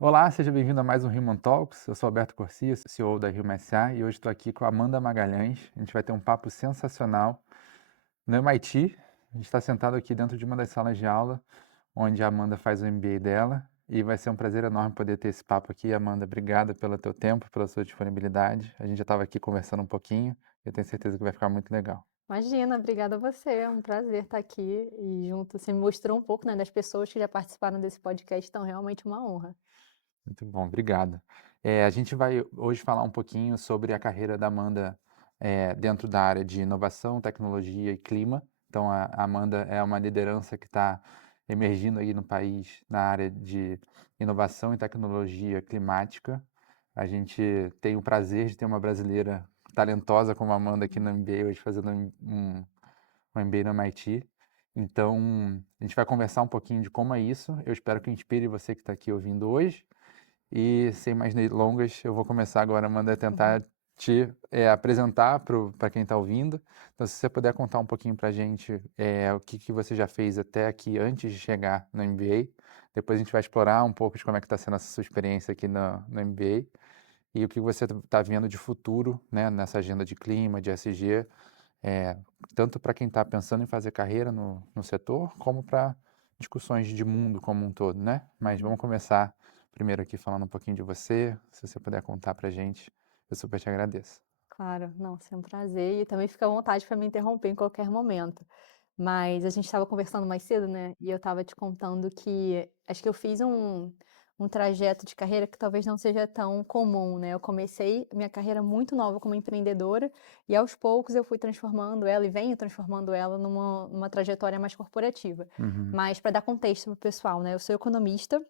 Olá, seja bem-vindo a mais um Human Talks. Eu sou Alberto Corsia, CEO da Human SA, e hoje estou aqui com a Amanda Magalhães. A gente vai ter um papo sensacional no MIT. A gente está sentado aqui dentro de uma das salas de aula, onde a Amanda faz o MBA dela, e vai ser um prazer enorme poder ter esse papo aqui. Amanda, obrigada pelo teu tempo, pela sua disponibilidade. A gente já estava aqui conversando um pouquinho, e eu tenho certeza que vai ficar muito legal. Imagina, obrigada a você, é um prazer estar aqui e junto. Você me mostrou um pouco, né, das pessoas que já participaram desse podcast, então realmente uma honra. Muito bom, obrigado. A gente vai hoje falar um pouquinho sobre a carreira da Amanda dentro da área de inovação, tecnologia e clima. Então, a Amanda é uma liderança que está emergindo aí no país na área de inovação e tecnologia climática. A gente tem o prazer de ter uma brasileira talentosa como a Amanda aqui no MBA hoje fazendo um MBA no MIT. Então, a gente vai conversar um pouquinho de como é isso. Eu espero que inspire você que está aqui ouvindo hoje. E sem mais delongas, eu vou começar agora, Amanda, a Uhum. tentar te apresentar para quem está ouvindo. Então, se você puder contar um pouquinho para a gente o que você já fez até aqui antes de chegar no MBA. Depois a gente vai explorar um pouco de como é que está sendo essa sua experiência aqui no MBA e o que você está vendo de futuro, né, nessa agenda de clima, de ESG, é, tanto para quem está pensando em fazer carreira no setor, como para discussões de mundo como um todo, né? Mas Uhum. vamos começar primeiro aqui falando um pouquinho de você. Se você puder contar para a gente, eu super te agradeço. Claro, não, é um prazer e também fica à vontade para me interromper em qualquer momento. Mas a gente estava conversando mais cedo, né? E eu estava te contando que acho que eu fiz um trajeto de carreira que talvez não seja tão comum, né? Eu comecei minha carreira muito nova como empreendedora e aos poucos eu fui transformando ela e venho transformando ela numa trajetória mais corporativa. Uhum. Mas para dar contexto para o pessoal, né? Eu sou economista,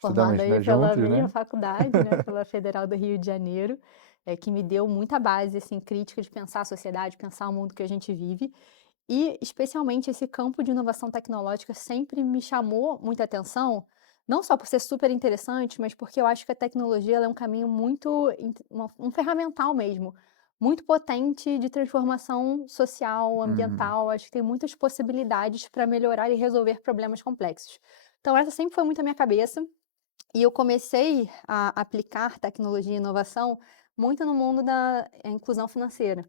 formada Estudamos, aí né, pela juntos, minha né? faculdade, né, pela Federal do Rio de Janeiro, que me deu muita base, assim, crítica de pensar a sociedade, pensar o mundo que a gente vive. E, especialmente, esse campo de inovação tecnológica sempre me chamou muita atenção, não só por ser super interessante, mas porque eu acho que a tecnologia ela é um caminho muito, um ferramental mesmo, muito potente de transformação social, Uhum. ambiental. Acho que tem muitas possibilidades para melhorar e resolver problemas complexos. Então, essa sempre foi muito a minha cabeça. E eu comecei a aplicar tecnologia e inovação muito no mundo da inclusão financeira.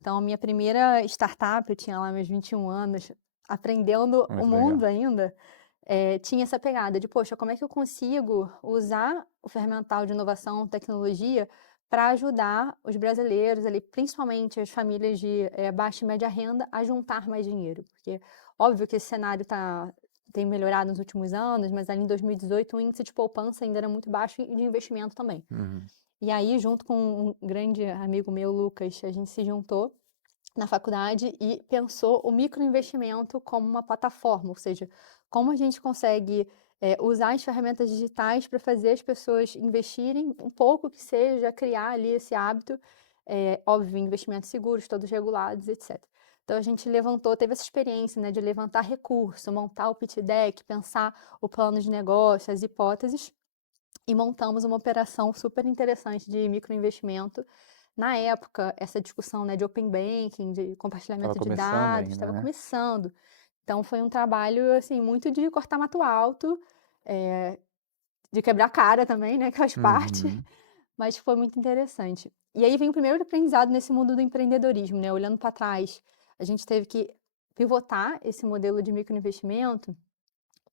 Então, a minha primeira startup, eu tinha lá meus 21 anos, aprendendo o Muito mundo legal. ainda, tinha essa pegada de, poxa, como é que eu consigo usar o ferramental de inovação, tecnologia, para ajudar os brasileiros ali, principalmente as famílias de baixa e média renda, a juntar mais dinheiro. Porque, óbvio que esse cenário tem melhorado nos últimos anos, mas ali em 2018 o índice de poupança ainda era muito baixo e de investimento também. Uhum. E aí, junto com um grande amigo meu, Lucas, a gente se juntou na faculdade e pensou o microinvestimento como uma plataforma, ou seja, como a gente consegue usar as ferramentas digitais para fazer as pessoas investirem um pouco que seja, criar ali esse hábito, óbvio, investimentos seguros, todos regulados, etc. Então a gente levantou, teve essa experiência, né, de levantar recurso, montar o pitch deck, pensar o plano de negócio, as hipóteses, e montamos uma operação super interessante de microinvestimento. Na época, essa discussão, né, de open banking, de Tava compartilhamento de começando dados, ainda, estava né? começando. Então foi um trabalho, assim, muito de cortar mato alto, eh, de quebrar a cara também, né, que faz parte, Uhum. mas foi muito interessante. E aí vem o primeiro aprendizado nesse mundo do empreendedorismo, né, olhando para trás, a gente teve que pivotar esse modelo de microinvestimento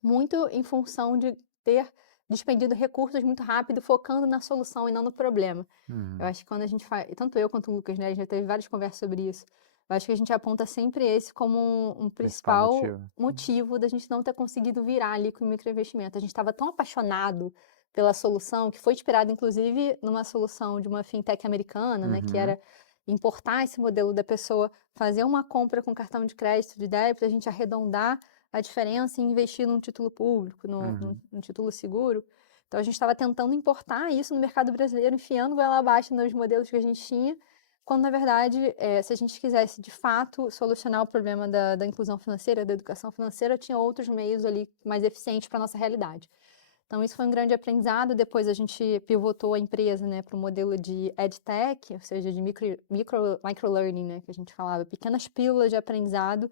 muito em função de ter despendido recursos muito rápido, focando na solução e não no problema. Eu Uhum. acho que quando a gente faz, tanto eu quanto o Lucas, né, a gente já teve várias conversas sobre isso. Eu acho que a gente aponta sempre esse como um Principal principal motivo. motivo da gente não ter conseguido virar ali com o microinvestimento. A gente estava tão apaixonado pela solução, que foi inspirado inclusive numa solução de uma fintech americana, né, que Uhum. era importar esse modelo da pessoa fazer uma compra com cartão de crédito, de débito, a gente arredondar a diferença e investir num título público, Uhum. num título seguro. Então a gente estava tentando importar isso no mercado brasileiro, enfiando goela abaixo nos modelos que a gente tinha, quando na verdade, se a gente quisesse de fato solucionar o problema da inclusão financeira, da educação financeira, tinha outros meios ali mais eficientes para a nossa realidade. Então isso foi um grande aprendizado, depois a gente pivotou a empresa, né, para o modelo de EdTech, ou seja, de microlearning, né, que a gente falava, pequenas pílulas de aprendizado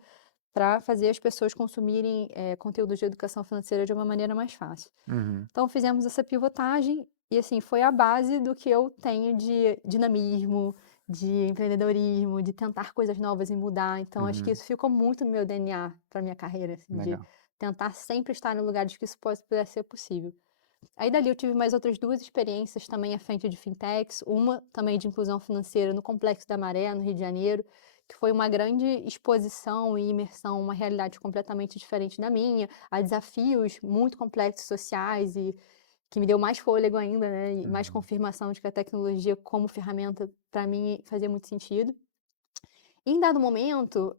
para fazer as pessoas consumirem, conteúdos de educação financeira de uma maneira mais fácil. Uhum, Então fizemos essa pivotagem e, assim, foi a base do que eu tenho de dinamismo, de empreendedorismo, de tentar coisas novas e mudar. Então acho que uhum, isso ficou muito no meu DNA para minha carreira, assim, de legal. tentar sempre estar em lugares que isso pudesse ser possível. Aí dali eu tive mais outras 2 experiências também à frente de fintechs, uma também de inclusão financeira no Complexo da Maré, no Rio de Janeiro, que foi uma grande exposição e imersão, uma realidade completamente diferente da minha, a desafios muito complexos sociais e que me deu mais fôlego ainda, né, e mais Uhum, confirmação de que a tecnologia como ferramenta para mim fazia muito sentido. Em dado momento,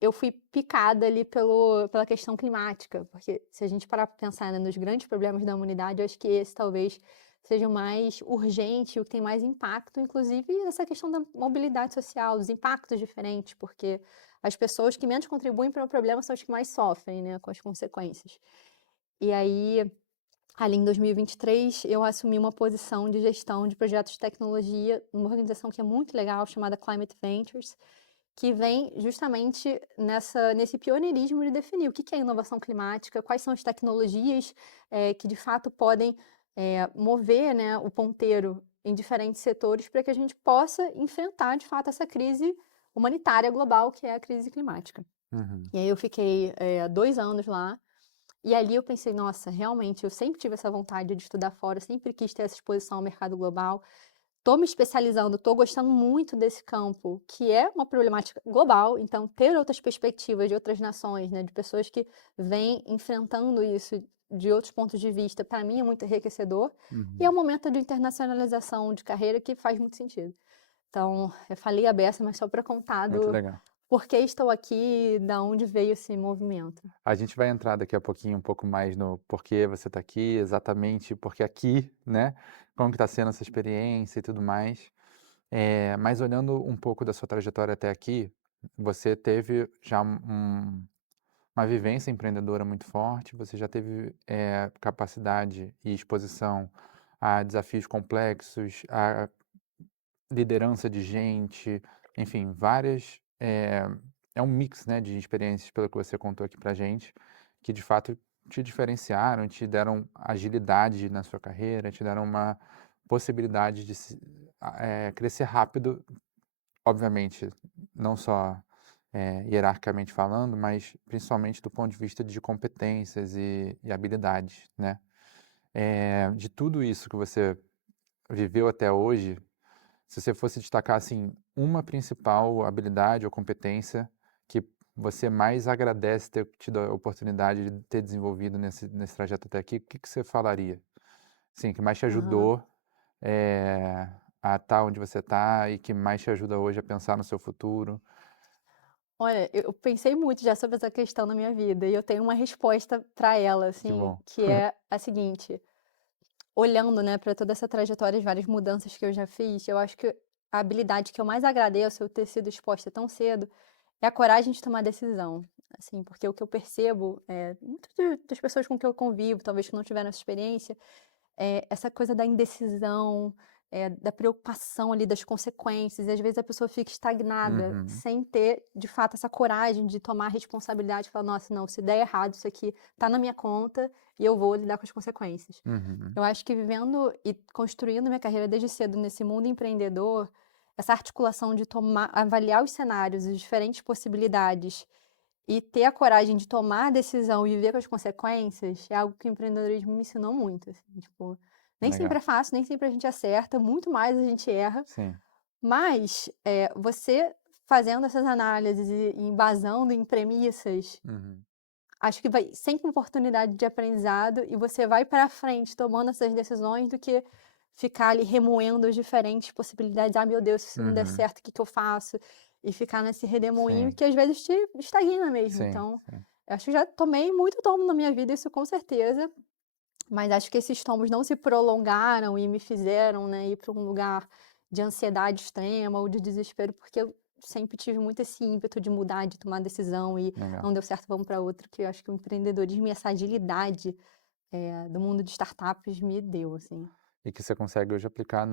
eu fui picada ali pela questão climática, porque se a gente parar para pensar, né, nos grandes problemas da humanidade, eu acho que esse talvez seja o mais urgente, o que tem mais impacto, inclusive nessa questão da mobilidade social, dos impactos diferentes, porque as pessoas que menos contribuem para o problema são as que mais sofrem, né, com as consequências. E aí, ali em 2023, eu assumi uma posição de gestão de projetos de tecnologia numa organização que é muito legal, chamada Climate Ventures, que vem justamente nesse pioneirismo de definir o que é inovação climática, quais são as tecnologias, que de fato podem, mover, né, o ponteiro em diferentes setores para que a gente possa enfrentar de fato essa crise humanitária global que é a crise climática. uhum, E aí eu fiquei, 2 anos lá, e ali eu pensei: "Nossa, realmente eu sempre tive essa vontade de estudar fora, sempre quis ter essa exposição ao mercado global". Tô me especializando, tô gostando muito desse campo, que é uma problemática global, então ter outras perspectivas de outras nações, né, de pessoas que vêm enfrentando isso de outros pontos de vista, para mim é muito enriquecedor, e é um uhum. momento de internacionalização de carreira que faz muito sentido. Então, eu falei a beça, mas só para contar Muito do legal. porquê estou aqui, da onde veio esse movimento. A gente vai entrar daqui a pouquinho um pouco mais no porquê você está aqui, exatamente porque aqui, né, como que está sendo essa experiência e tudo mais. Mas olhando um pouco da sua trajetória até aqui, você teve já uma vivência empreendedora muito forte, você já teve, capacidade e exposição a desafios complexos, a liderança de gente, enfim, várias, é um mix, né, de experiências pelo que você contou aqui pra gente, que de fato te diferenciaram, te deram agilidade na sua carreira, te deram uma possibilidade de crescer rápido, obviamente, não só, hierarquicamente falando, mas principalmente do ponto de vista de competências e habilidades, né. De tudo isso que você viveu até hoje, se você fosse destacar, assim, uma principal habilidade ou competência que você mais agradece ter tido a oportunidade de ter desenvolvido nesse trajeto até aqui, o que que você falaria? Sim, que mais te Aham. ajudou, a estar onde você está e que mais te ajuda hoje a pensar no seu futuro? Olha, eu pensei muito já sobre essa questão na minha vida, e eu tenho uma resposta para ela, Que assim, bom. que é a seguinte: olhando, né, para toda essa trajetória, as várias mudanças que eu já fiz, eu acho que a habilidade que eu mais agradeço eu ter sido exposta tão cedo é a coragem de tomar decisão. Assim, porque o que eu percebo, muito das pessoas com que eu convivo, talvez que não tiveram essa experiência, essa coisa da indecisão, da preocupação ali das consequências, e às vezes a pessoa fica estagnada, Uhum, sem ter, de fato, essa coragem de tomar a responsabilidade e falar: "Nossa, não, se der errado isso aqui tá na minha conta e eu vou lidar com as consequências". uhum, Eu acho que vivendo e construindo minha carreira desde cedo nesse mundo empreendedor, essa articulação de avaliar os cenários, as diferentes possibilidades e ter a coragem de tomar a decisão e viver com as consequências é algo que o empreendedorismo me ensinou muito, assim, tipo, nem sempre legal. é fácil, nem sempre a gente acerta, muito mais a gente erra, Sim. mas, você fazendo essas análises e embasando em premissas, Uhum, acho que vai sempre uma oportunidade de aprendizado e você vai para frente tomando essas decisões do que ficar ali remoendo as diferentes possibilidades. "Ah, meu Deus, se não der uhum. certo, o que que eu faço?" E ficar nesse redemoinho Sim, que às vezes te estagna mesmo. sim, Então, sim. eu acho que já tomei muito tombo na minha vida, isso com certeza, mas acho que esses tombos não se prolongaram e me fizeram, né, ir para um lugar de ansiedade extrema ou de desespero, porque eu sempre tive muito esse ímpeto de mudar, de tomar decisão e Legal. não deu certo, vamos para outro, que eu acho que o empreendedorismo e essa agilidade do mundo de startups me deu, assim. E que você consegue hoje aplicar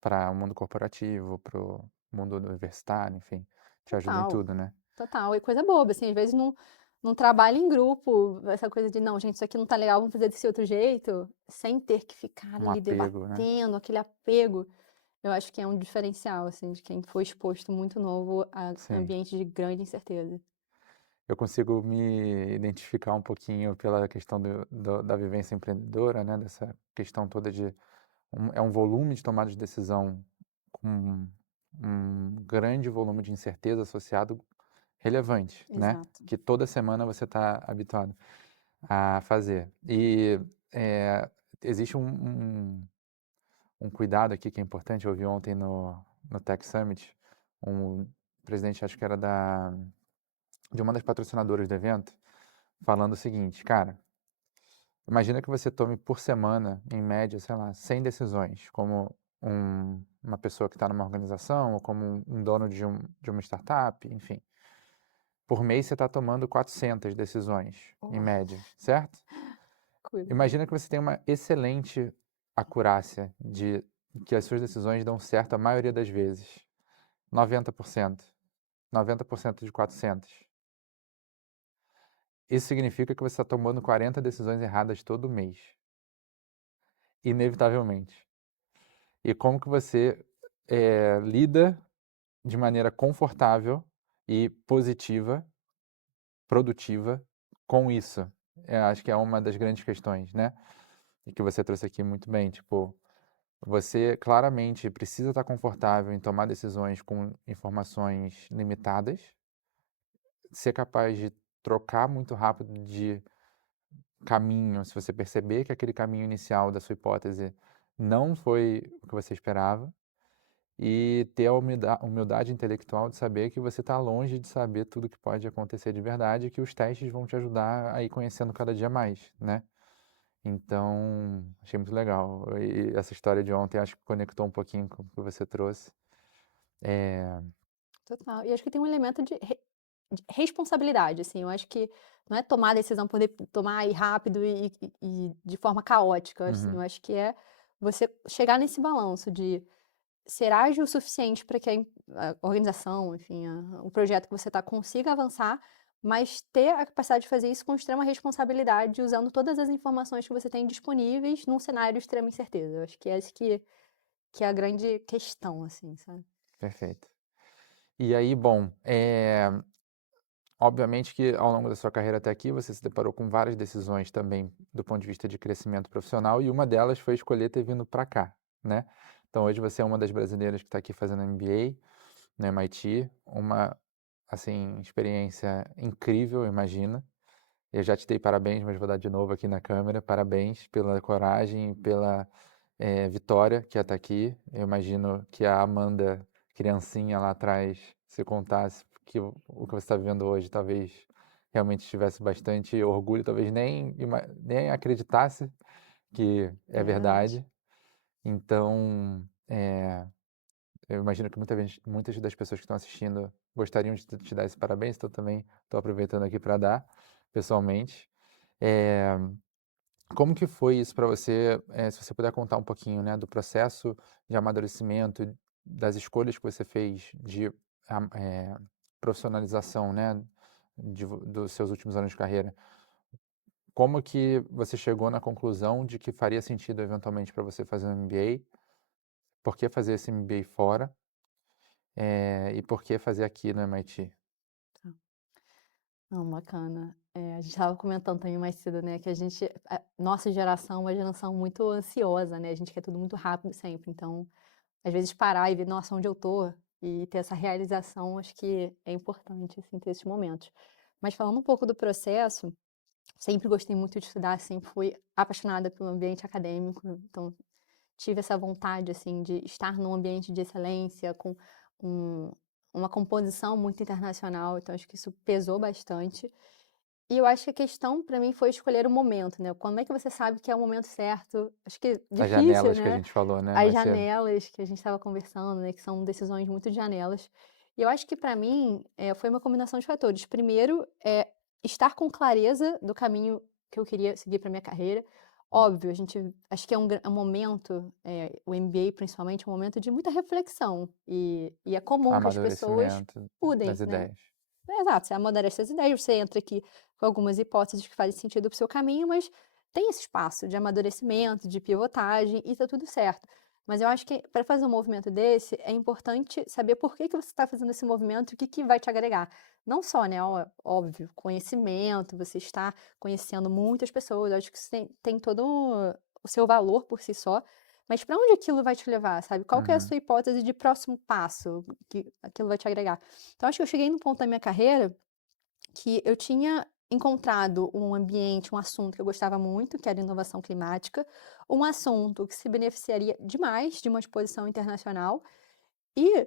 para o mundo corporativo, para o mundo universitário, enfim, te ajuda em Total, tudo, né. total. E coisa boba, assim, às vezes num trabalho em grupo, essa coisa de: "Não, gente, isso aqui não tá legal, vamos fazer desse outro jeito", sem ter que ficar Um ali apego, né. debatendo, aquele apego, eu acho que é um diferencial, assim, de quem foi exposto muito novo a Sim. ambientes de grande incerteza. Eu consigo me identificar um pouquinho pela questão da vivência empreendedora, né, dessa questão toda de é um volume de tomada de decisão com um grande volume de incerteza associado relevante, né, Exato. que toda semana você está habituado a fazer. E, eh, existe um cuidado aqui que é importante, eu ouvi ontem no Tech Summit, um presidente, acho que era de uma das patrocinadoras do evento, falando o seguinte: "Cara, imagina que você tome por semana, em média, sei lá, 100 decisões, como uma pessoa que está numa organização ou como um dono de uma startup, enfim. Por mês você está tomando 400 decisões, em Oh, média, certo? coisa. Imagina que você tem uma excelente acurácia de que as suas decisões dão certo a maioria das vezes, 90%, 90% de 400. Isso significa que você está tomando 40 decisões erradas todo mês, inevitavelmente. E como que você, lida de maneira confortável e positiva, produtiva com isso? Acho que é uma das grandes questões, né, e que você trouxe aqui muito bem, tipo, você claramente precisa estar confortável em tomar decisões com informações limitadas, ser capaz de trocar muito rápido de caminho, se você perceber que aquele caminho inicial da sua hipótese não foi o que você esperava, e ter a humildade intelectual de saber que você está longe de saber tudo que pode acontecer de verdade e que os testes vão te ajudar a ir conhecendo cada dia mais, né. Então, achei muito legal. E essa história de ontem acho que conectou um pouquinho com o que você trouxe. Eh Total. E acho que tem um elemento de responsabilidade, assim, eu acho que não é tomar a decisão, poder tomar e rápido e de forma caótica, assim, eu uhum. acho que é você chegar nesse balanço de ser ágil o suficiente para que a organização, enfim, o projeto que você está consiga avançar, mas ter a capacidade de fazer isso com extrema responsabilidade, usando todas as informações que você tem disponíveis num cenário de extrema incerteza. Eu acho que é esse que é a grande questão, assim, sabe. Perfeito. E aí, bom, obviamente que ao longo da sua carreira até aqui, você se deparou com várias decisões também do ponto de vista de crescimento profissional, e uma delas foi escolher ter vindo para cá, né. Então hoje você é uma das brasileiras que está aqui fazendo MBA no MIT, uma, assim, experiência incrível, imagina. Eu já te dei parabéns, mas vou dar de novo aqui na câmera. Parabéns pela coragem, pela, vitória que é estar aqui. Eu imagino que a Amanda, criancinha lá atrás, se contasse que o que você está vivendo hoje, talvez realmente tivesse bastante orgulho, talvez nem acreditasse que é É verdade. verdade. Então, eu imagino que muitas das pessoas que estão assistindo gostariam de te dar esse parabéns, então também estou aproveitando aqui para dar, pessoalmente. Eh, Como que foi isso para você, se você puder contar um pouquinho, né, do processo de amadurecimento, das escolhas que você fez de profissionalização, né, dos seus últimos anos de carreira. Como que você chegou na conclusão de que faria sentido eventualmente para você fazer um MBA? Por que fazer esse MBA fora? E por que fazer aqui no MIT? Tá. Não, bacana. A gente estava comentando também mais cedo, né, que a nossa geração é uma geração muito ansiosa, né, a gente quer tudo muito rápido sempre, então, às vezes parar e ver: "Nossa, onde eu tô?", e ter essa realização, acho que é importante, assim, ter esses momentos. Mas falando um pouco do processo, sempre gostei muito de estudar, sempre fui apaixonada pelo ambiente acadêmico, então tive essa vontade, assim, de estar num ambiente de excelência, com um uma composição muito internacional, então acho que isso pesou bastante. E eu acho que a questão para mim foi escolher o momento, né, como é que você sabe que é o momento certo? Acho que As difícil, janelas que a né, gente falou, né, as mais cedo. janelas que a gente estava conversando, né, que são decisões muito de janelas. E eu acho que para mim, foi uma combinação de fatores. Primeiro, estar com clareza do caminho que eu queria seguir para minha carreira, Óbvio, a gente acho que é um momento, o MBA principalmente, é um momento de muita reflexão, e é comum que as pessoas Amadurecimento mudem, das né. ideias. Exato, você amadurece as ideias, você entra aqui com algumas hipóteses que fazem sentido para o seu caminho, mas tem esse espaço de amadurecimento, de pivotagem e tá tudo certo. Mas eu acho que para fazer um movimento desse, é importante saber por que que você está fazendo esse movimento e o que que vai te agregar. Não só, né, óbvio, conhecimento, você está conhecendo muitas pessoas, eu acho que isso tem todo o seu valor por si só, mas para onde aquilo vai te levar, sabe? Qual que é a Uhum. sua hipótese de próximo passo que aquilo vai te agregar? Então acho que eu cheguei num ponto da minha carreira que eu tinha encontrado um ambiente, um assunto que eu gostava muito, que era inovação climática, um assunto que se beneficiaria demais de uma exposição internacional e,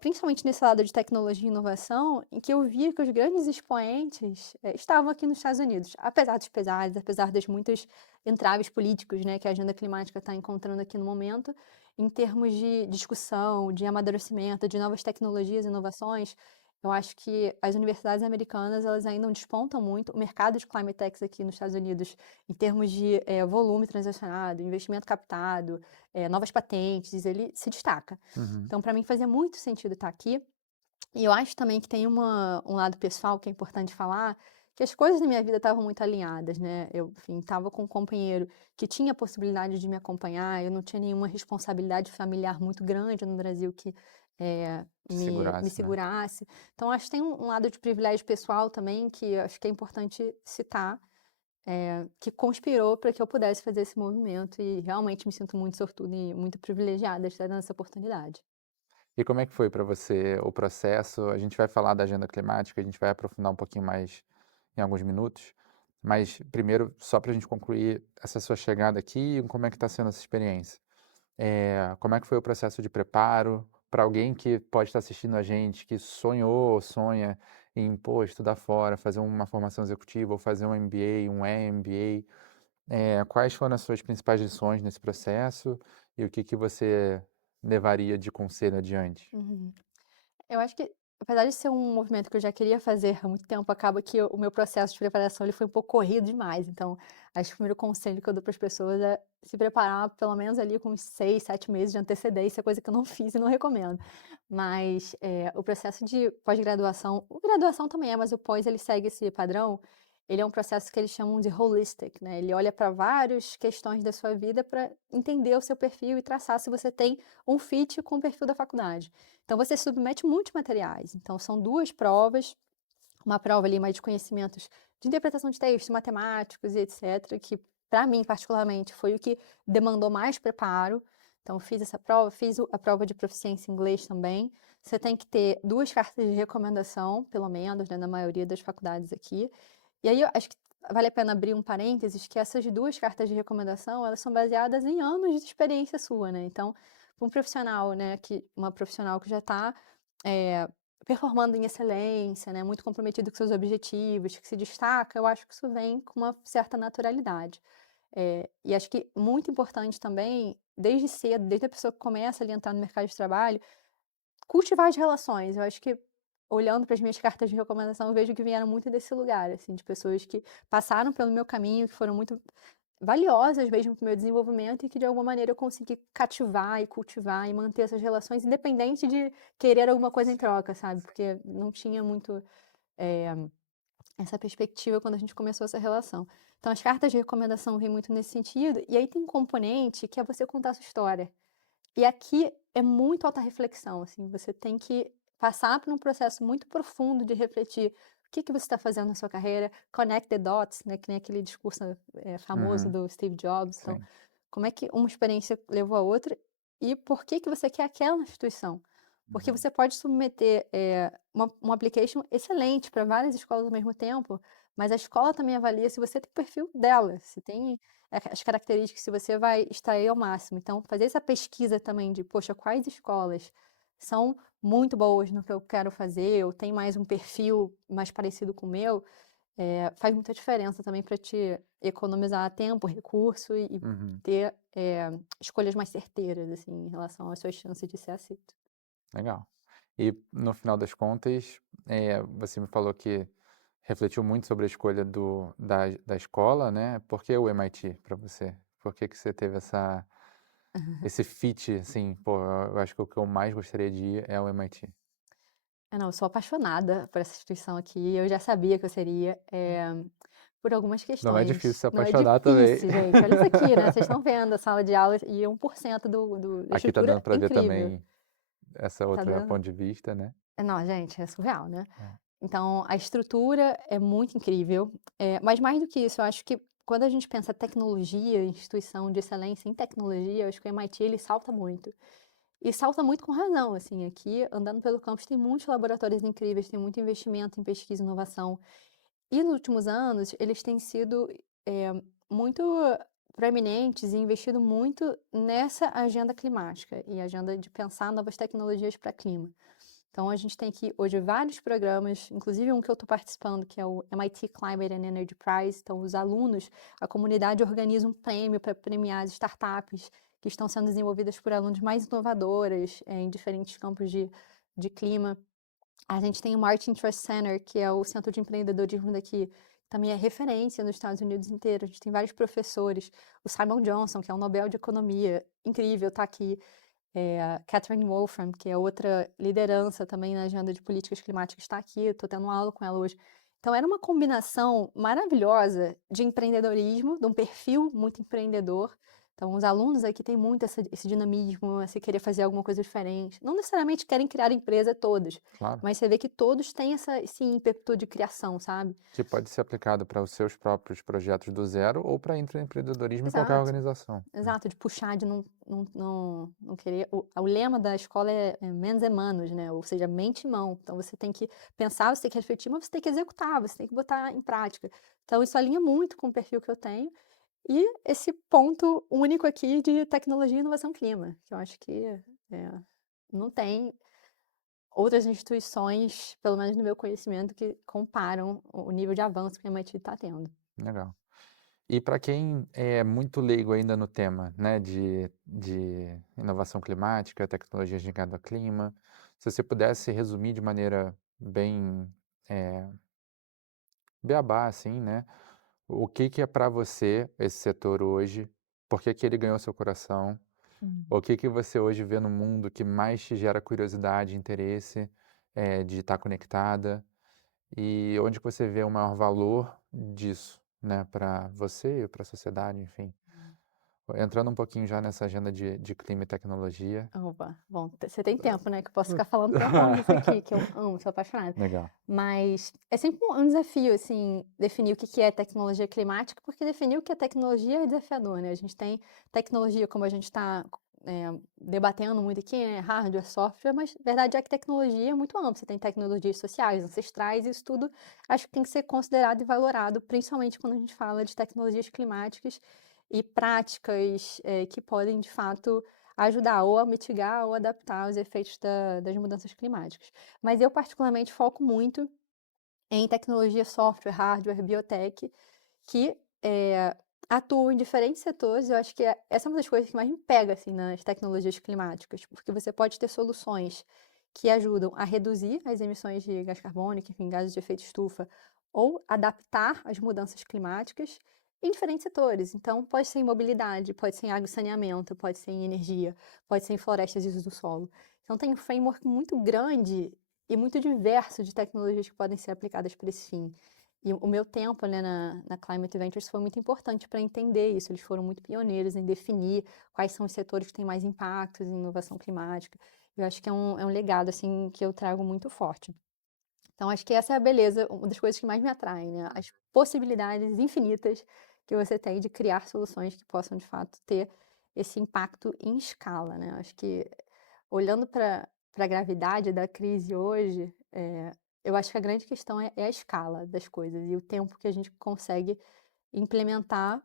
principalmente nesse lado de tecnologia e inovação, em que eu via que os grandes expoentes, estavam aqui nos Estados Unidos. Apesar dos pesares, apesar das muitos entraves políticos, né, que a agenda climática está encontrando aqui no momento, em termos de discussão, de amadurecimento, de novas tecnologias e inovações, eu acho que as universidades americanas, elas ainda despontam muito. O mercado de climate techs aqui nos Estados Unidos, em termos de, volume transacionado, investimento captado, novas patentes, ele se destaca. Uhum. Então, para mim fazia muito sentido estar aqui. E eu acho também que tem um lado pessoal que é importante falar, que as coisas na minha vida estavam muito alinhadas, né? Eu, enfim, estava com um companheiro que tinha a possibilidade de me acompanhar, eu não tinha nenhuma responsabilidade familiar muito grande no Brasil que Te me segurasse, né. segurasse. Então, acho que tem um lado de privilégio pessoal também, que eu acho que é importante citar, que conspirou para que eu pudesse fazer esse movimento e realmente me sinto muito sortuda e muito privilegiada de estar dando essa oportunidade. E como é que foi para você o processo? A gente vai falar da agenda climática, a gente vai aprofundar um pouquinho mais em alguns minutos, mas primeiro, só para a gente concluir essa sua chegada aqui, como é que está sendo essa experiência? Como é que foi o processo de preparo para alguém que pode estar assistindo a gente, que sonhou ou sonha em, pô, estudar fora, fazer uma formação executiva ou fazer um MBA, um MBA? Quais foram as suas principais lições nesse processo e o que que você levaria de conselho adiante? Uhum. Eu acho que, apesar de ser um movimento que eu já queria fazer há muito tempo, acaba que o meu processo de preparação ele foi um pouco corrido demais. Então, acho que o primeiro conselho que eu dou para as pessoas é se preparar pelo menos ali com uns 6, 7 meses de antecedência, coisa que eu não fiz e não recomendo. Mas o processo de pós-graduação, o graduação também é, mas o pós ele segue esse padrão. Ele é um processo que eles chamam de holistic, né? Ele olha para várias questões da sua vida para entender o seu perfil e traçar se você tem um fit com o perfil da faculdade. Então você submete muitos materiais, então são 2 provas, uma prova ali mais de conhecimentos de interpretação de texto, matemáticos e etcétera, que para mim particularmente foi o que demandou mais preparo, então fiz essa prova, fiz a prova de proficiência em inglês também. Você tem que ter 2 cartas de recomendação, pelo menos, né, na maioria das faculdades aqui. E aí eu acho que vale a pena abrir um parênteses, que essas 2 cartas de recomendação, elas são baseadas em anos de experiência sua, né, então, pra um profissional, né, uma profissional que já está performando em excelência, né, muito comprometido com seus objetivos, que se destaca, eu acho que isso vem com uma certa naturalidade. E acho que muito importante também, desde cedo, desde a pessoa que começa ali a entrar no mercado de trabalho, cultivar as relações. Eu acho que, olhando para as minhas cartas de recomendação, eu vejo que vieram muito desse lugar, assim, de pessoas que passaram pelo meu caminho, que foram muito valiosas mesmo para o meu desenvolvimento e que de alguma maneira eu consegui cativar e cultivar e manter essas relações, independente de querer alguma coisa em troca, sabe, porque não tinha muito, eh, essa perspectiva quando a gente começou essa relação. Então as cartas de recomendação vêm muito nesse sentido, e aí tem um componente que é você contar a sua história. E aqui é muito autorreflexão, assim, você tem que passar por um processo muito profundo de refletir o que que você está fazendo na sua carreira, connect the dots, né, que nem aquele discurso, famoso Uhum, do Steve Jobs. Então, sim. como é que uma experiência levou a outra e por que que você quer aquela instituição? Porque Uhum. você pode submeter, um application excelente para várias escolas ao mesmo tempo, mas a escola também avalia se você tem o perfil dela, se tem as características, se você vai extrair ao máximo. Então, fazer essa pesquisa também de, poxa, quais escolas são muito boas no que eu quero fazer, ou tem mais um perfil mais parecido com o meu, faz muita diferença também para te economizar tempo, recurso e Uhum, ter, escolhas mais certeiras, assim, em relação às suas chances de ser aceito. legal. E no final das contas, você me falou que refletiu muito sobre a escolha da escola, né, por que o MIT para você? Por que que você teve esse fit, assim, pô, eu acho que o que eu mais gostaria de ir é o MIT. Não, eu sou apaixonada por essa instituição aqui, eu já sabia que eu seria, por algumas Não é difícil questões. se Não é apaixonar também. difícil, gente, olha isso aqui, né, vocês estão vendo a sala de aula e 1% da Aqui tá estrutura dando pra ver incrível. também essa Tá outra dando ponto de vista, né. não, gente, é surreal, né. É. Então a estrutura é muito incrível, mas mais do que isso, eu acho que quando a gente pensa tecnologia, instituição de excelência em tecnologia, eu acho que o MIT ele salta muito. E salta muito com razão, assim, aqui andando pelo campus tem muitos laboratórios incríveis, tem muito investimento em pesquisa e inovação. E nos últimos anos eles têm sido, muito proeminentes e investido muito nessa agenda climática e agenda de pensar novas tecnologias para clima. Então a gente tem aqui hoje vários programas, inclusive um que eu estou participando, que é o MIT Climate and Energy Prize. Então os alunos, a comunidade organiza um prêmio para premiar as startups que estão sendo desenvolvidas por alunos mais inovadoras, em diferentes campos de clima. A gente tem o Martin Trust Center, que é o centro de empreendedorismo daqui, também é referência nos Estados Unidos inteiro. A gente tem vários professores. O Simon Johnson, que é um Nobel de Economia, incrível, está aqui. Catherine Wolfram, que é outra liderança também na agenda de políticas climáticas, está aqui. Estou tendo uma aula com ela hoje. Então, era uma combinação maravilhosa de empreendedorismo, de um perfil muito empreendedor. Então, os alunos aqui têm muito esse dinamismo, esse querer fazer alguma coisa diferente. Não necessariamente querem criar empresa todos, Claro. mas você vê que todos têm esse ímpeto de criação, sabe? Que pode ser aplicado para os seus próprios projetos do zero ou para intraempreendedorismo em qualquer Exato, organização, né. exato, de puxar, de não querer. O lema da escola é mens e manos, né? Ou seja, mente e mão. Então você tem que pensar, você tem que refletir, mas você tem que executar, você tem que botar em prática. Então isso alinha muito com o perfil que eu tenho. E esse ponto único aqui de tecnologia e inovação clima, que eu acho que não tem outras instituições, pelo menos no meu conhecimento, que comparam o nível de avanço que a MIT está tendo. Legal. E para quem é muito leigo ainda no tema, né, de inovação climática, tecnologias ligadas ao clima, se você pudesse resumir de maneira bem, eh, beabá, assim, né, o que que é para você esse setor hoje? Por que que ele ganhou seu coração? Hum. O que que você hoje vê no mundo que mais te gera curiosidade, interesse, de estar conectada? E onde que você vê o maior valor disso, né, para você e para a sociedade, enfim. Entrando um pouquinho já nessa agenda de clima e tecnologia. Opa, bom, você tem tempo, né, que eu posso ficar falando tempão aqui, que eu amo, sou apaixonada. Legal. Mas é sempre um desafio, assim, definir o que que é tecnologia climática, porque definir o que é tecnologia é desafiador, né? A gente tem tecnologia, como a gente está debatendo muito aqui, né, hardware, software, mas a verdade é que tecnologia é muito ampla. Você tem tecnologias sociais, ancestrais, e isso tudo acho que tem que ser considerado e valorado, principalmente quando a gente fala de tecnologias climáticas e práticas que podem, de fato, ajudar ou a mitigar ou adaptar os efeitos das mudanças climáticas. Mas eu particularmente foco muito em tecnologia, software, hardware, biotech, que atuam em diferentes setores. Eu acho que essa é uma das coisas que mais me pega assim, nas tecnologias climáticas, porque você pode ter soluções que ajudam a reduzir as emissões de gás carbônico, enfim, gases de efeito estufa, ou adaptar as mudanças climáticas em diferentes setores. Então, pode ser em mobilidade, pode ser em água e saneamento, pode ser em energia, pode ser em florestas e uso do solo. Então, tem um framework muito grande e muito diverso de tecnologias que podem ser aplicadas para esse fim. E o meu tempo, né, na Climate Ventures foi muito importante para entender isso. Eles foram muito pioneiros em definir quais são os setores que têm mais impactos em inovação climática. Eu acho que é um legado, assim, que eu trago muito forte. Então, acho que essa é a beleza, uma das coisas que mais me atraem, né? As possibilidades infinitas que você tem de criar soluções que possam, de fato, ter esse impacto em escala, né? Acho que, olhando para a gravidade da crise hoje, eu acho que a grande questão é a escala das coisas e o tempo que a gente consegue implementar,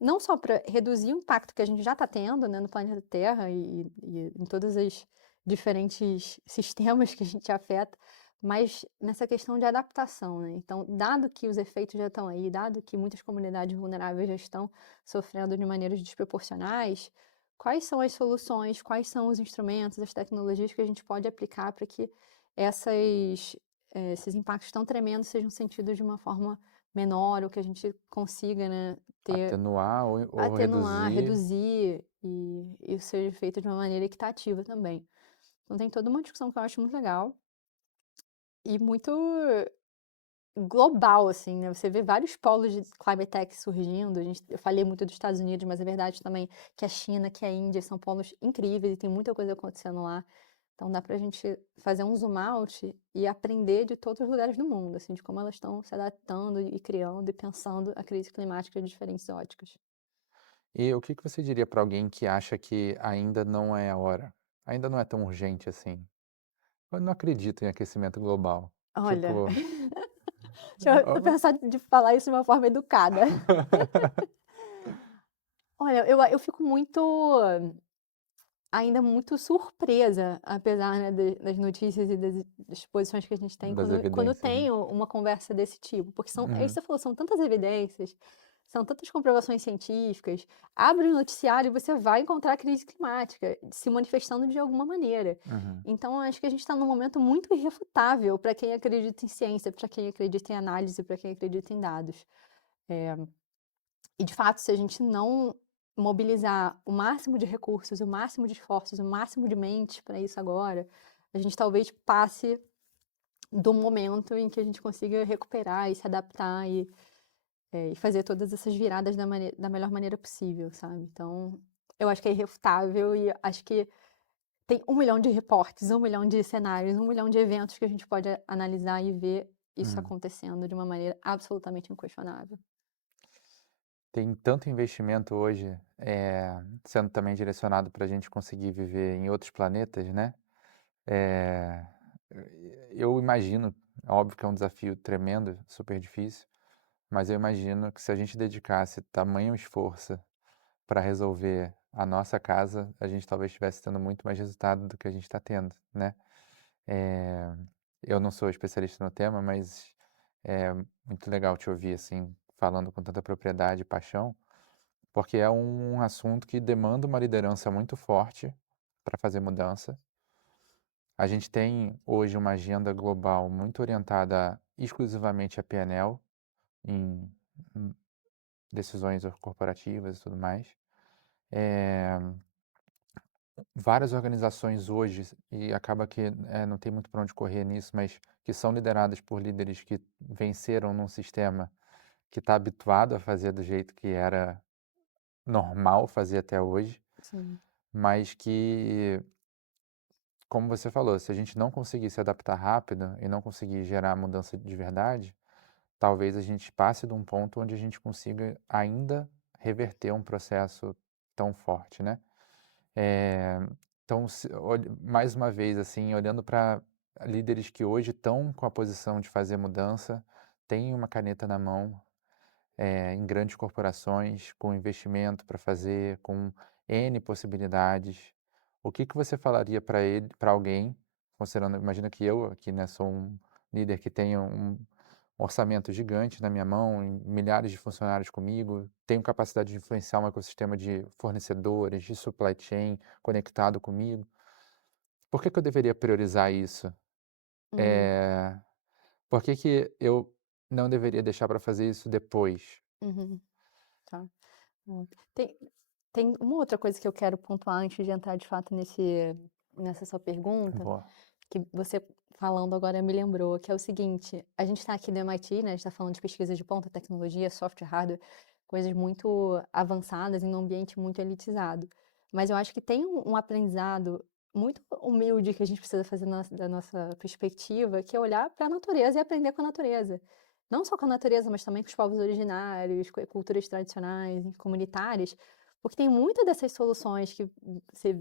não só para reduzir o impacto que a gente já está tendo, né, no planeta Terra e em todos os diferentes sistemas que a gente afeta, mas nessa questão de adaptação, né? Então, dado que os efeitos já estão aí, dado que muitas comunidades vulneráveis já estão sofrendo de maneiras desproporcionais, quais são as soluções, quais são os instrumentos, as tecnologias que a gente pode aplicar para que esses impactos tão tremendos sejam sentidos de uma forma menor, ou que a gente consiga, né, ter Atenuar ou atenuar, reduzir. reduzir, e isso seja feito de uma maneira equitativa também. Então tem toda uma discussão que eu acho muito legal e muito global, assim, né, você vê vários polos de climate tech surgindo, eu falei muito dos Estados Unidos, mas é verdade também que a China, que a Índia são polos incríveis e tem muita coisa acontecendo lá. Então dá pra gente fazer um zoom out e aprender de todos os lugares do mundo, assim, de como elas estão se adaptando e criando e pensando a crise climática de diferentes óticas. E o que que você diria para alguém que acha que ainda não é a hora? Ainda não é tão urgente assim? Eu não acredito em aquecimento global. Olha, Tipo, deixa eu ó, pensar de falar isso de uma forma educada. Olha, eu fico muito ainda muito surpresa, apesar, né, das notícias e das posições que a gente tem das quando evidências, né? tem uma conversa desse tipo, porque é isso Uhum, que você falou, são tantas evidências, são tantas comprovações científicas, abre o noticiário e você vai encontrar a crise climática se manifestando de alguma maneira. uhum. Então, eu acho que a gente está num momento muito irrefutável para quem acredita em ciência, para quem acredita em análise, para quem acredita em dados. E de fato, se a gente não mobilizar o máximo de recursos, o máximo de esforços, o máximo de mentes para isso agora, a gente talvez passe do momento em que a gente consiga recuperar e se adaptar e fazer todas essas viradas da melhor maneira possível, sabe? Então, eu acho que é irrefutável e acho que tem 1 milhão de reportes, 1 milhão de cenários, 1 milhão de eventos que a gente pode analisar e ver isso Hum. acontecendo de uma maneira absolutamente inquestionável. Tem tanto investimento hoje, sendo também direcionado para a gente conseguir viver em outros planetas, né? Eh, eu imagino, é óbvio que é um desafio tremendo, super difícil, mas eu imagino que se a gente dedicasse tamanho esforço para resolver a nossa casa, a gente talvez estivesse tendo muito mais resultado do que a gente está tendo, né? Eh, eu não sou especialista no tema, mas é muito legal te ouvir assim, falando com tanta propriedade e paixão, porque é um assunto que demanda uma liderança muito forte para fazer mudança. A gente tem hoje uma agenda global muito orientada exclusivamente a PNL, em em decisões corporativas e tudo mais. Eh, várias organizações hoje, e acaba que não tem muito para onde correr nisso, mas que são lideradas por líderes que venceram num sistema que está habituado a fazer do jeito que era normal fazer até hoje, Sim. mas que, como você falou, se a gente não conseguir se adaptar rápido e não conseguir gerar mudança de verdade, talvez a gente passe de um ponto onde a gente consiga ainda reverter um processo tão forte, né? Eh, então, mais uma vez, assim, olhando para líderes que hoje estão com a posição de fazer mudança, têm uma caneta na mão, em grandes corporações, com investimento para fazer, com N possibilidades. O que que você falaria para alguém, considerando, imagina que eu aqui, né, sou um líder que tenho um orçamento gigante na minha mão, milhares de funcionários comigo, tenho capacidade de influenciar um ecossistema de fornecedores, de supply chain conectado comigo. Por que que eu deveria priorizar isso? Uhum, Eh, por que que eu não deveria deixar para fazer isso depois? uhum, tá. Hum. Tem tem uma outra coisa que eu quero pontuar antes de entrar de fato nessa sua pergunta, Boa. que você falando agora me lembrou, que é o seguinte: a gente está aqui no MIT, né, a gente está falando de pesquisa de ponta, tecnologia, software, hardware, coisas muito avançadas em um ambiente muito elitizado. Mas eu acho que tem um aprendizado muito humilde que a gente precisa fazer da nossa perspectiva, que é olhar para a natureza e aprender com a natureza. Não só com a natureza, mas também com os povos originários, com culturas tradicionais e comunitárias, porque tem muitas dessas soluções que você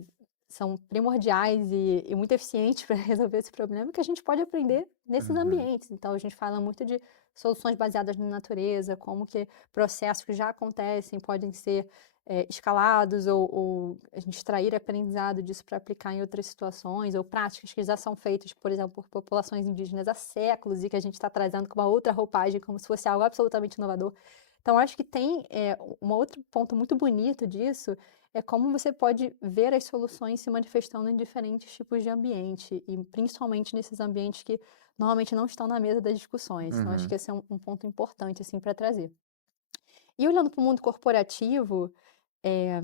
são primordiais e muito eficientes para resolver esse problema que a gente pode aprender nesses Uhum. ambientes. Então, a gente fala muito de soluções baseadas na natureza, como que processos que já acontecem podem ser escalados ou a gente extrair aprendizado disso para aplicar em outras situações, ou práticas que já são feitas, por exemplo, por populações indígenas há séculos e que a gente está trazendo com uma outra roupagem, como se fosse algo absolutamente inovador. Então, acho que tem um outro ponto muito bonito disso, é como você pode ver as soluções se manifestando em diferentes tipos de ambiente, e principalmente nesses ambientes que normalmente não estão na mesa das discussões. Então, acho Uhum. que esse é um ponto importante, assim, para trazer. E olhando para o mundo corporativo, eh,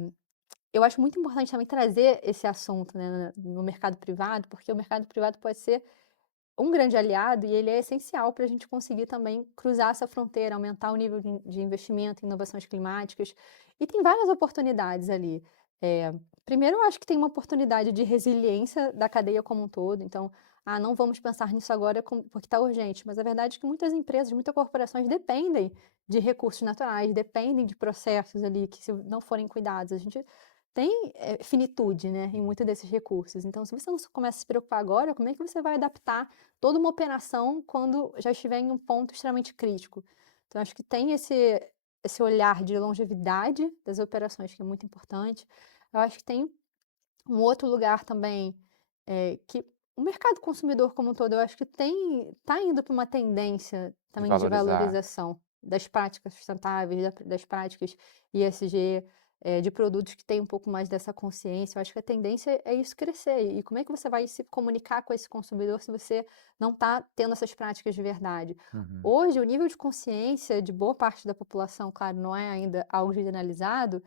eu acho muito importante também trazer esse assunto, né, no mercado privado, porque o mercado privado pode ser um grande aliado e ele é essencial para a gente conseguir também cruzar essa fronteira, aumentar o nível de investimento em inovações climáticas. E tem várias oportunidades ali. Eh, Primeiro, eu acho que tem uma oportunidade de resiliência da cadeia como um todo. Então, não vamos pensar nisso agora porque está urgente. Mas a verdade é que muitas empresas, muitas corporações dependem de recursos naturais, dependem de processos ali que, se não forem cuidados, a gente tem finitude, né, em muitos desses recursos. Então, se você não começa a se preocupar agora, como é que você vai adaptar toda uma operação quando já estiver em um ponto extremamente crítico? Então, acho que tem esse olhar de longevidade das operações, que é muito importante. Eu acho que tem um outro lugar também, que o mercado consumidor como um todo, eu acho que está indo para uma tendência De também de valorizar. valorização das práticas sustentáveis, das práticas ESG, de produtos que têm um pouco mais dessa consciência. Eu acho que a tendência é isso crescer. E como é que você vai se comunicar com esse consumidor se você não está tendo essas práticas de verdade? Uhum. Hoje, o nível de consciência de boa parte da população, claro, não é ainda algo generalizado,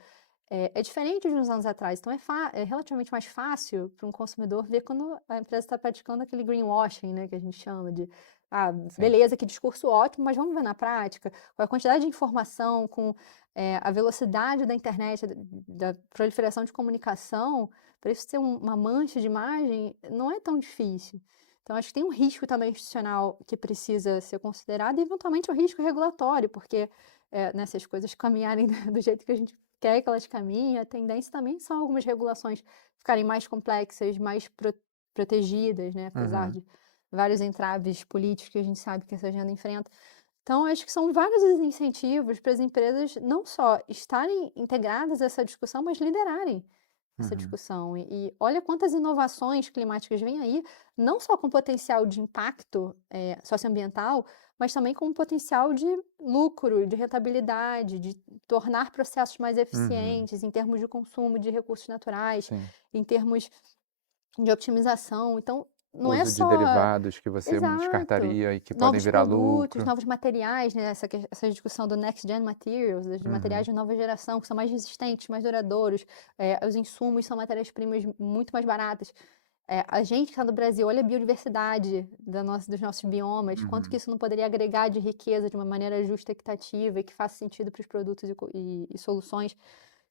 é diferente de uns anos atrás. Então é relativamente mais fácil para um consumidor ver quando a empresa está praticando aquele greenwashing, né, que a gente chama de: "Ah, Sim. beleza, que discurso ótimo, mas vamos ver na prática". Com a quantidade de informação, com, a velocidade da internet, da proliferação de comunicação, para isso ser uma mancha de imagem, não é tão difícil. Então acho que tem um risco também institucional que precisa ser considerado e eventualmente o risco regulatório, porque, né, se as coisas caminharem do jeito que a gente quer que elas caminhem, a tendência também são algumas regulações ficarem mais complexas, mais protegidas, né, apesar Uhum. de vários entraves políticos que a gente sabe que essa agenda enfrenta. Então, acho que são vários os incentivos para as empresas não só estarem integradas a essa discussão, mas liderarem essa Uhum. discussão. E olha quantas inovações climáticas vêm aí, não só com potencial de impacto socioambiental, mas também com potencial de lucro, de rentabilidade, de tornar processos mais Uhum. eficientes em termos de consumo de recursos naturais, Sim. em termos de otimização. Então, não é Uso de só. derivados que você Exato. descartaria e que podem Novos virar produtos, lucro. novos materiais, né, essa discussão do next gen materials, de materiais Uhum. de nova geração, que são mais resistentes, mais duradouros, os insumos são matérias-primas muito mais baratas. A gente que está no Brasil, olha a biodiversidade dos nossos biomas, quanto que Uhum. isso não poderia agregar de riqueza de uma maneira justa, equitativa e que faça sentido para os produtos e soluções.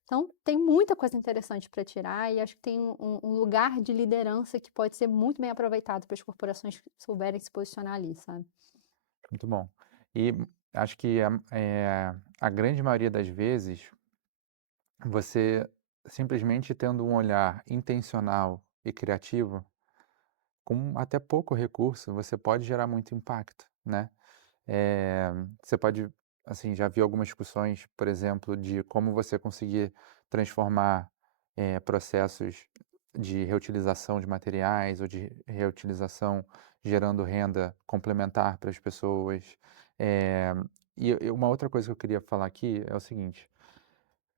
Então, tem muita coisa interessante para tirar e acho que tem um lugar de liderança que pode ser muito bem aproveitado para as corporações que souberem se posicionar ali, sabe? Muito bom. E acho que a grande maioria das vezes, você simplesmente tendo um olhar intencional e criativo, com até pouco recurso, você pode gerar muito impacto, né? Eh, Você pode, assim, já vi algumas discussões, por exemplo, de como você conseguir transformar, processos de reutilização de materiais ou de reutilização gerando renda complementar para as pessoas. Eh, e uma outra coisa que eu queria falar aqui é o seguinte: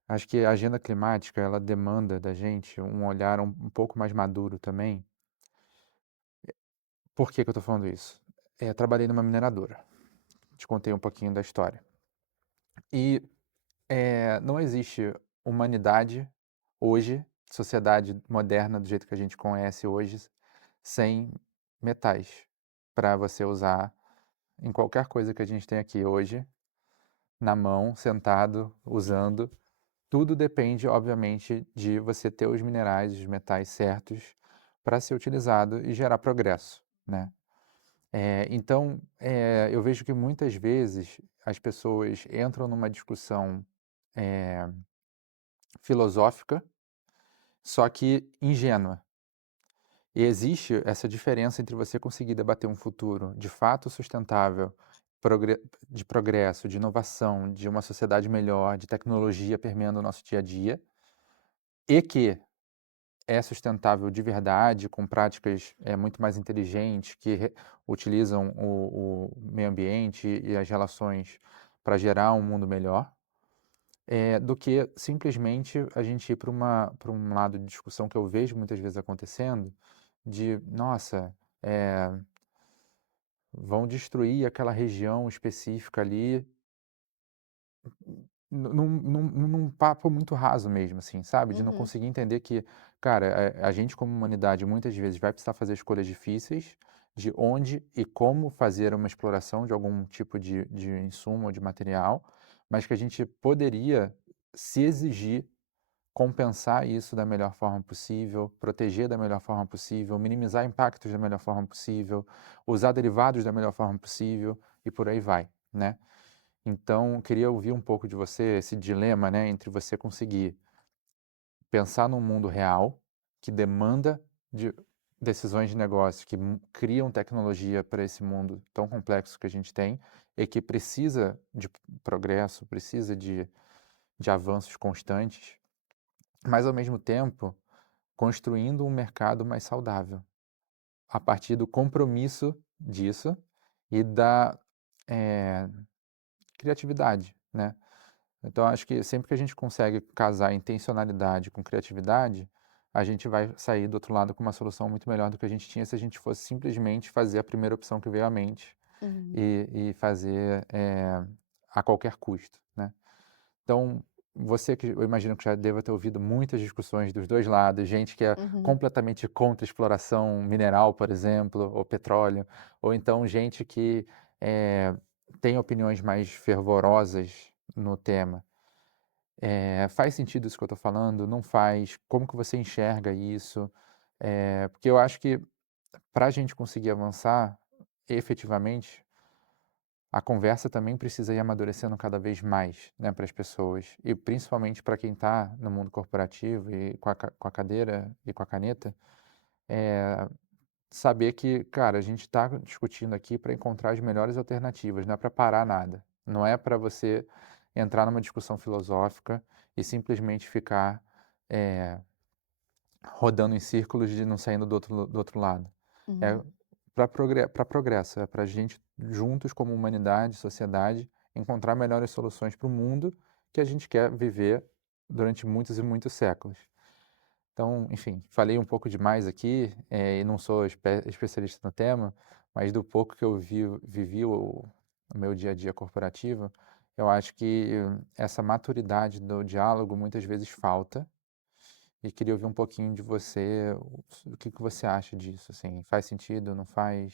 acho que a agenda climática, ela demanda da gente um olhar um pouco mais maduro também. Por que que eu estou falando isso? Trabalhei numa mineradora, te contei um pouquinho da história. E não existe humanidade hoje, sociedade moderna do jeito que a gente conhece hoje, sem metais para você usar em qualquer coisa que a gente tem aqui hoje, na mão, sentado, usando. Tudo depende, obviamente, de você ter os minerais, os metais certos para ser utilizado e gerar progresso, né? Então, eu vejo que muitas vezes as pessoas entram numa discussão eh, filosófica, só que ingênua. E existe essa diferença entre você conseguir debater um futuro de fato sustentável, de progresso, de inovação, de uma sociedade melhor, de tecnologia permeando o nosso dia a dia, e que é sustentável de verdade, com práticas muito mais inteligentes, que utilizam o meio ambiente e as relações para gerar um mundo melhor. do que simplesmente a gente ir para um lado de discussão que eu vejo muitas vezes acontecendo, de, nossa, vão destruir aquela região específica ali, num papo muito raso mesmo, assim, sabe? De não Uhum, conseguir entender que, cara, a gente como humanidade muitas vezes vai precisar fazer escolhas difíceis de onde e como fazer uma exploração de algum tipo de insumo ou de material, mas que a gente poderia se exigir compensar isso da melhor forma possível, proteger da melhor forma possível, minimizar impactos da melhor forma possível, usar derivados da melhor forma possível e por aí vai, né? Então, queria ouvir um pouco de você esse dilema, né, entre você conseguir pensar num mundo real que demanda de decisões de negócio que criam tecnologia para esse mundo tão complexo que a gente tem e que precisa de progresso, precisa de avanços constantes, mas ao mesmo tempo construindo um mercado mais saudável a partir do compromisso disso e da eh, criatividade, né? Então, acho que sempre que a gente consegue casar intencionalidade com criatividade, a gente vai sair do outro lado com uma solução muito melhor do que a gente tinha se a gente fosse simplesmente fazer a primeira opção que veio à mente uhum, e fazer a qualquer custo, né? Então, você que eu imagino que já deva ter ouvido muitas discussões dos dois lados, gente que é uhum, completamente contra a exploração mineral, por exemplo, ou petróleo, ou então gente que tem opiniões mais fervorosas no tema. Faz sentido isso que eu estou falando? Não faz? Como que você enxerga isso? Porque eu acho que para a gente conseguir avançar efetivamente, a conversa também precisa ir amadurecendo cada vez mais, né, para as pessoas. E principalmente para quem está no mundo corporativo e com a cadeira e com a caneta, saber que, cara, a gente está discutindo aqui para encontrar as melhores alternativas, não é para parar nada. Não é para você entrar numa discussão filosófica e simplesmente ficar eh, rodando em círculos de não saindo do outro lado. É uhum. para progresso, é para a gente, juntos como humanidade, sociedade, encontrar melhores soluções para o mundo que a gente quer viver durante muitos e muitos séculos. Então, enfim, falei um pouco demais aqui, e não sou especialista no tema, mas do pouco que eu vivi o meu dia a dia corporativo, eu acho que essa maturidade do diálogo muitas vezes falta, e queria ouvir um pouquinho de você, o que que você acha disso, assim, faz sentido, não faz?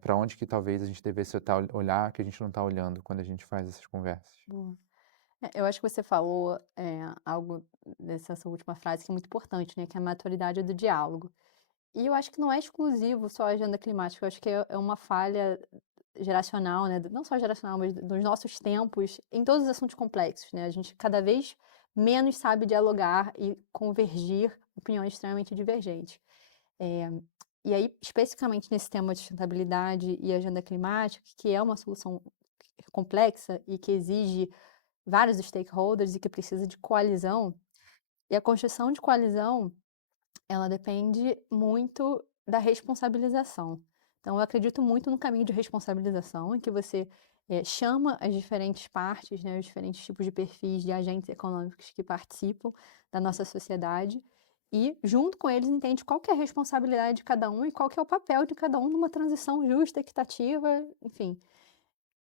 Para onde que talvez a gente devesse olhar que a gente não está olhando quando a gente faz essas conversas? Boa. Eu acho que você falou, algo nessa sua última frase que é muito importante, né, que é a maturidade do diálogo. E eu acho que não é exclusivo só a agenda climática, eu acho que é uma falha geracional, né, não só geracional, mas dos nossos tempos, em todos os assuntos complexos, né, a gente cada vez menos sabe dialogar e convergir opiniões extremamente divergentes. Eh, e aí, especificamente nesse tema de sustentabilidade e agenda climática, que é uma solução complexa e que exige vários stakeholders e que precisa de coalizão, e a construção de coalizão, ela depende muito da responsabilização. Então eu acredito muito no caminho de responsabilização, em que você, chama as diferentes partes, né, os diferentes tipos de perfis de agentes econômicos que participam da nossa sociedade e, junto com eles, entende qual que é a responsabilidade de cada um e qual que é o papel de cada um numa transição justa, equitativa, enfim.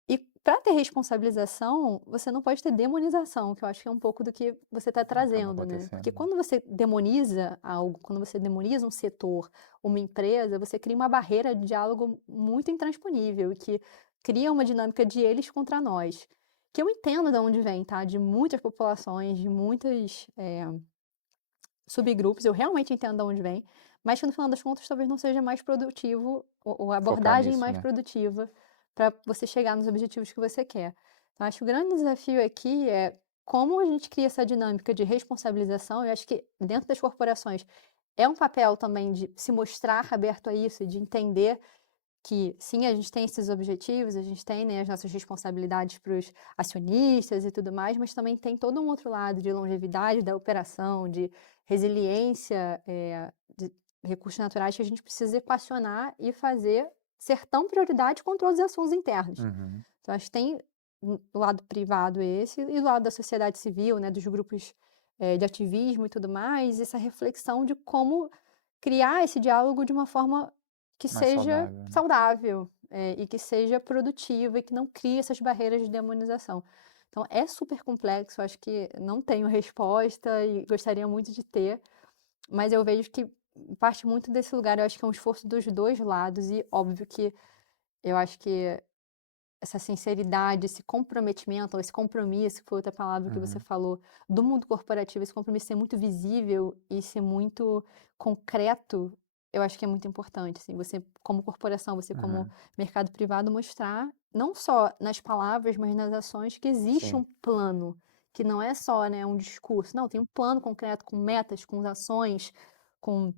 E para ter responsabilização, você não pode ter demonização, que eu acho que é um pouco do que você está Acaba trazendo, né. Porque acontecendo, né? quando você demoniza algo, quando você demoniza um setor, uma empresa, você cria uma barreira de diálogo muito intransponível e que cria uma dinâmica de eles contra nós, que eu entendo de onde vem, tá, de muitas populações, de muitas, subgrupos, eu realmente entendo de onde vem, mas que no final das contas talvez não seja mais produtivo ou a Focar abordagem nisso, mais né? produtiva para você chegar nos objetivos que você quer. Então acho que o grande desafio aqui é como a gente cria essa dinâmica de responsabilização, eu acho que dentro das corporações é um papel também de se mostrar aberto a isso e de entender que sim, a gente tem esses objetivos, a gente tem, né, as nossas responsabilidades para os acionistas e tudo mais, mas também tem todo um outro lado de longevidade da operação, de resiliência, de recursos naturais que a gente precisa equacionar e fazer ser tão prioridade quanto os assuntos internos. Uhum. Então acho que tem do lado privado esse, e do lado da sociedade civil, né, dos grupos, de ativismo e tudo mais, essa reflexão de como criar esse diálogo de uma forma que Mais seja saudável, né. saudável, e que seja produtiva e que não crie essas barreiras de demonização. Então é super complexo, acho que não tenho resposta e gostaria muito de ter, mas eu vejo que parte muito desse lugar, eu acho que é um esforço dos 2 lados e óbvio que eu acho que essa sinceridade, esse comprometimento, ou esse compromisso, que foi outra palavra que você Uhum, falou, do mundo corporativo, esse compromisso ser muito visível e ser muito concreto, eu acho que é muito importante, assim, você como corporação, você como uhum. mercado privado mostrar, não só nas palavras, mas nas ações, que existe Sim. um plano, que não é só, né, um discurso, não, tem um plano concreto com metas, com ações, com,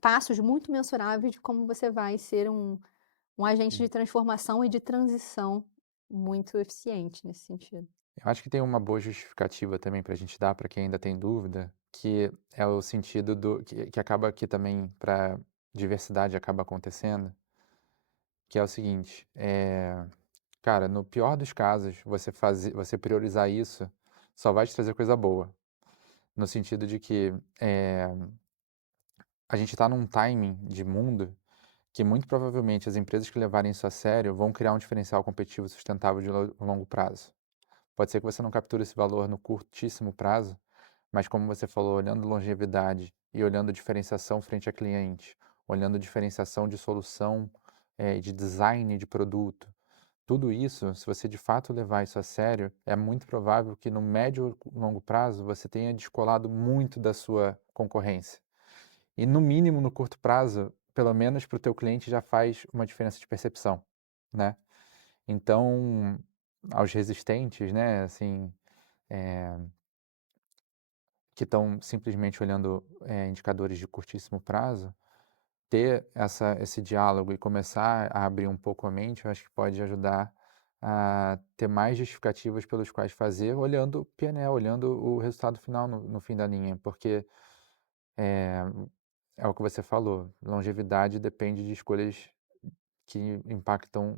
passos muito mensuráveis de como você vai ser um agente de Sim. transformação e de transição muito eficiente nesse sentido. Eu acho que tem uma boa justificativa também para a gente dar para quem ainda tem dúvida, que é o sentido do que acaba aqui também para diversidade acaba acontecendo, que é o seguinte, cara, no pior dos casos, você priorizar isso só vai te trazer coisa boa, no sentido de que, eh, a gente está num timing de mundo que muito provavelmente as empresas que levarem isso a sério vão criar um diferencial competitivo sustentável de longo prazo. Pode ser que você não capture esse valor no curtíssimo prazo, mas como você falou, olhando longevidade e olhando diferenciação frente a cliente, olhando diferenciação de solução, de design de produto, tudo isso, se você de fato levar isso a sério, é muito provável que no médio e longo prazo você tenha descolado muito da sua concorrência. E no mínimo no curto prazo, pelo menos para o teu cliente já faz uma diferença de percepção, né. Então, aos resistentes, né, assim, eh, que estão simplesmente olhando, indicadores de curtíssimo prazo, ter esse diálogo e começar a abrir um pouco a mente, eu acho que pode ajudar a ter mais justificativas pelos quais fazer, olhando o PNL, olhando o resultado final no fim da linha, porque, eh, é o que você falou, longevidade depende de escolhas que impactam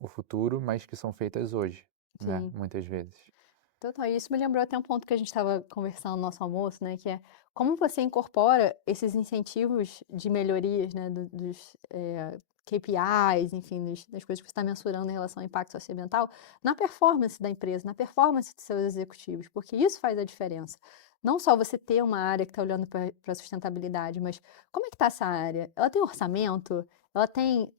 o futuro, mas que são feitas hoje, né, Sim, muitas vezes. total. E isso me lembrou até um ponto que a gente estava conversando no nosso almoço, né, que é como você incorpora esses incentivos de melhorias, né, dos, KPIs, enfim, das coisas que você está mensurando em relação ao impacto socioambiental, na performance da empresa, na performance dos seus executivos, porque isso faz a diferença. Não só você ter uma área que está olhando para a sustentabilidade, mas como é que está essa área? Ela tem orçamento? Ela tem,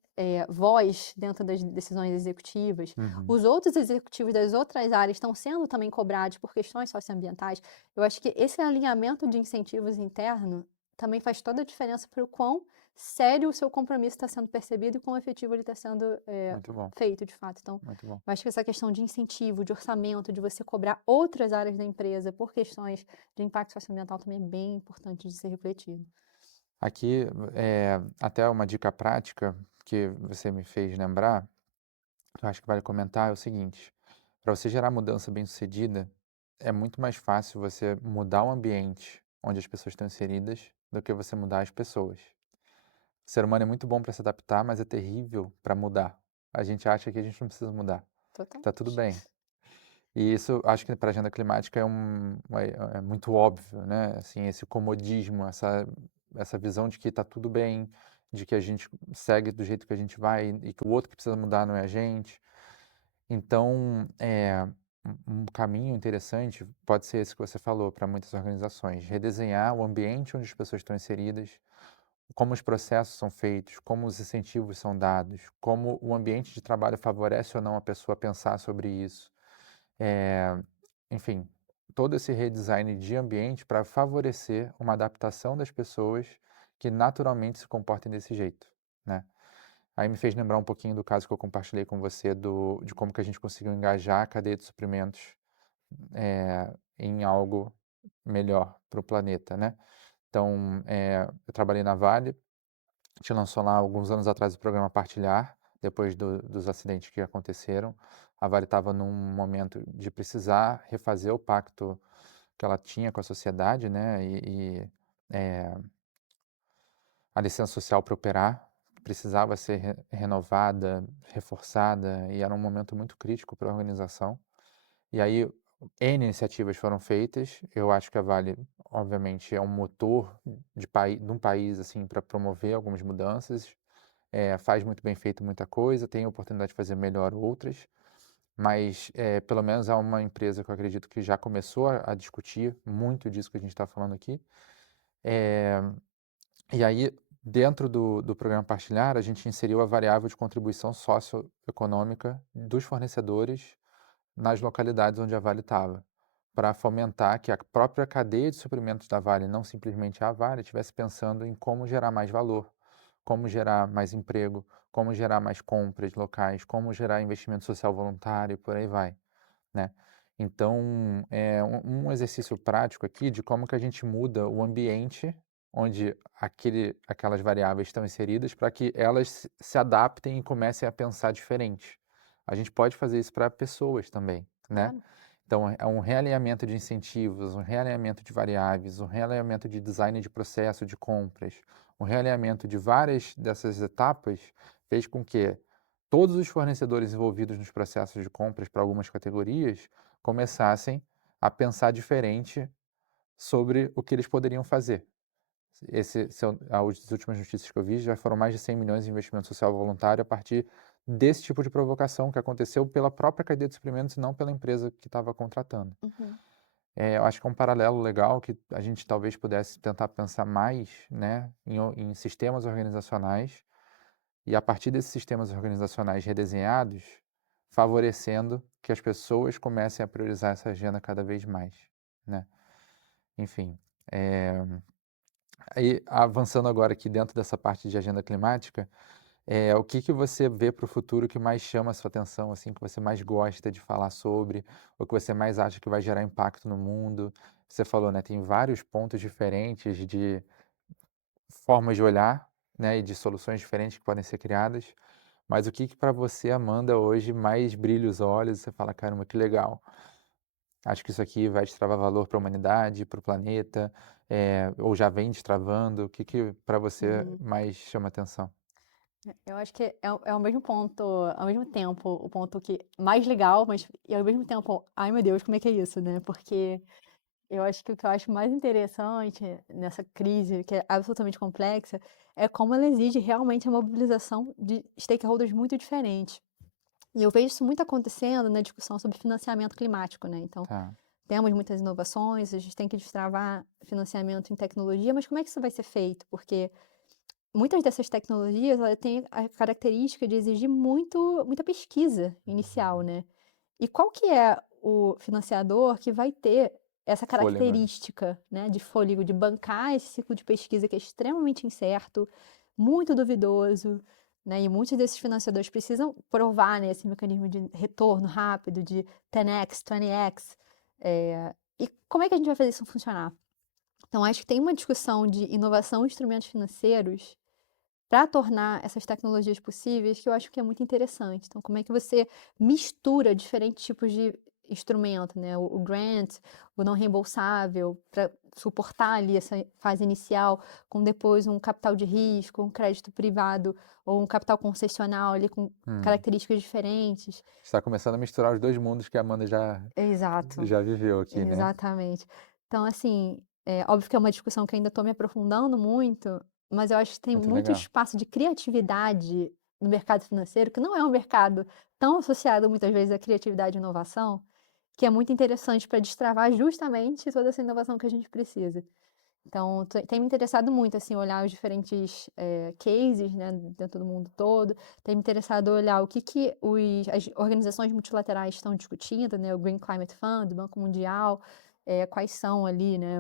voz dentro das decisões executivas? Uhum. Os outros executivos das outras áreas estão sendo também cobrados por questões socioambientais. Eu acho que esse alinhamento de incentivos interno também faz toda a diferença para o quão sério o seu compromisso está sendo percebido e quão efetivo ele está sendo, Muito bom, feito de fato. Então, muito bom. eu acho que essa questão de incentivo, de orçamento, de você cobrar outras áreas da empresa por questões de impacto socioambiental também é bem importante de ser refletido. Aqui, até uma dica prática que você me fez lembrar, que eu acho que vale comentar, é o seguinte: para você gerar mudança bem-sucedida, é muito mais fácil você mudar o ambiente onde as pessoas estão inseridas do que você mudar as pessoas. O ser humano é muito bom para se adaptar, mas é terrível para mudar. A gente acha que a gente não precisa mudar, que tá tudo Totalmente. bem. E isso acho que para a agenda climática é muito óbvio, né, assim, esse comodismo, essa visão de que está tudo bem, de que a gente segue do jeito que a gente vai e que o outro que precisa mudar não é a gente. Então, um caminho interessante pode ser esse que você falou para muitas organizações, redesenhar o ambiente onde as pessoas estão inseridas, como os processos são feitos, como os incentivos são dados, como o ambiente de trabalho favorece ou não a pessoa a pensar sobre isso. Eh, enfim, todo esse redesign de ambiente para favorecer uma adaptação das pessoas que naturalmente se comportem desse jeito, né. Aí me fez lembrar um pouquinho do caso que eu compartilhei com você de como que a gente conseguiu engajar a cadeia de suprimentos, em algo melhor para o planeta, né. Então, eu trabalhei na Vale, a gente lançou lá alguns anos atrás o programa Partilhar, depois dos acidentes que aconteceram. A Vale estava num momento de precisar refazer o pacto que ela tinha com a sociedade, né, a licença social para operar, precisava ser renovada, reforçada, e era um momento muito crítico para a organização. E aí, N iniciativas foram feitas. Eu acho que a Vale, obviamente, é um motor de um país assim, para promover algumas mudanças. Faz muito bem feito muita coisa, tem a oportunidade de fazer melhor outras, mas pelo menos é uma empresa que eu acredito que já começou a discutir muito disso que a gente está falando aqui. Eh, e aí, dentro do programa Partilhar, a gente inseriu a variável de contribuição socioeconômica dos fornecedores nas localidades onde a Vale estava, para fomentar que a própria cadeia de suprimentos da Vale, não simplesmente a Vale, estivesse pensando em como gerar mais valor, como gerar mais emprego, como gerar mais compras locais, como gerar investimento social voluntário, e por aí vai, né? Então, é um exercício prático aqui de como que a gente muda o ambiente onde aquelas variáveis estão inseridas para que elas se adaptem e comecem a pensar diferente. A gente pode fazer isso para pessoas também, né? Claro. Então, é um realinhamento de incentivos, um realinhamento de variáveis, um realinhamento de design de processo de compras, um realinhamento de várias dessas etapas fez com que todos os fornecedores envolvidos nos processos de compras para algumas categorias começassem a pensar diferente sobre o que eles poderiam fazer. As últimas notícias que eu vi já foram mais de 100 milhões em investimento social voluntário a partir desse tipo de provocação que aconteceu pela própria cadeia de suprimentos e não pela empresa que estava contratando. Uhum. Eu acho que é um paralelo legal que a gente talvez pudesse tentar pensar mais, né, em sistemas organizacionais e a partir desses sistemas organizacionais redesenhados, favorecendo que as pessoas comecem a priorizar essa agenda cada vez mais, né. Enfim, eh, aí avançando agora aqui dentro dessa parte de agenda climática, o que que você vê para o futuro que mais chama a sua atenção, assim, que você mais gosta de falar sobre, ou que você mais acha que vai gerar impacto no mundo? Você falou, né, tem vários pontos diferentes de formas de olhar, né, e de soluções diferentes que podem ser criadas, mas o que que para você, Amanda, hoje mais brilha os olhos e você fala: "Caramba, que legal, acho que isso aqui vai destravar valor para a humanidade, para o planeta", ou já vem destravando, o que que para você Uhum. mais chama atenção? Eu acho que é o mesmo ponto, ao mesmo tempo, o ponto que mais legal, mas e ao mesmo tempo, ai meu Deus, como é que é isso, né? Porque eu acho que o que eu acho mais interessante nessa crise, que é absolutamente complexa, é como ela exige realmente a mobilização de stakeholders muito diferentes. E eu vejo isso muito acontecendo na discussão sobre financiamento climático, né? Então, Tá. temos muitas inovações, a gente tem que destravar financiamento em tecnologia, mas como é que isso vai ser feito? Porque muitas dessas tecnologias, ela têm a característica de exigir muita pesquisa inicial, né. E qual que é o financiador que vai ter essa Fôlego, né. característica, né, de fôlego, de bancar esse ciclo de pesquisa que é extremamente incerto, muito duvidoso, né, e muitos desses financiadores precisam provar, né, esse mecanismo de retorno rápido de 10x, 20x, e como é que a gente vai fazer isso funcionar? Então acho que tem uma discussão de inovação em instrumentos financeiros para tornar essas tecnologias possíveis, que eu acho que é muito interessante. Então, como é que você mistura diferentes tipos de instrumento, né? O grant, o não reembolsável, para suportar ali essa fase inicial, com depois um capital de risco, um crédito privado ou um capital concessional ali com Hum. características diferentes. Está começando a misturar os 2 mundos que a Amanda Exato, já viveu aqui, né. exatamente. Então, assim, é óbvio que é uma discussão que ainda estou me aprofundando muito, mas eu acho que tem Muito muito legal. espaço de criatividade no mercado financeiro, que não é um mercado tão associado muitas vezes à criatividade e inovação, que é muito interessante para destravar justamente toda essa inovação que a gente precisa. Então, tem me interessado muito, assim, olhar os diferentes cases, né, dentro do mundo todo, tem me interessado olhar o que que as organizações multilaterais estão discutindo, né, o Green Climate Fund, o Banco Mundial, quais são ali, né,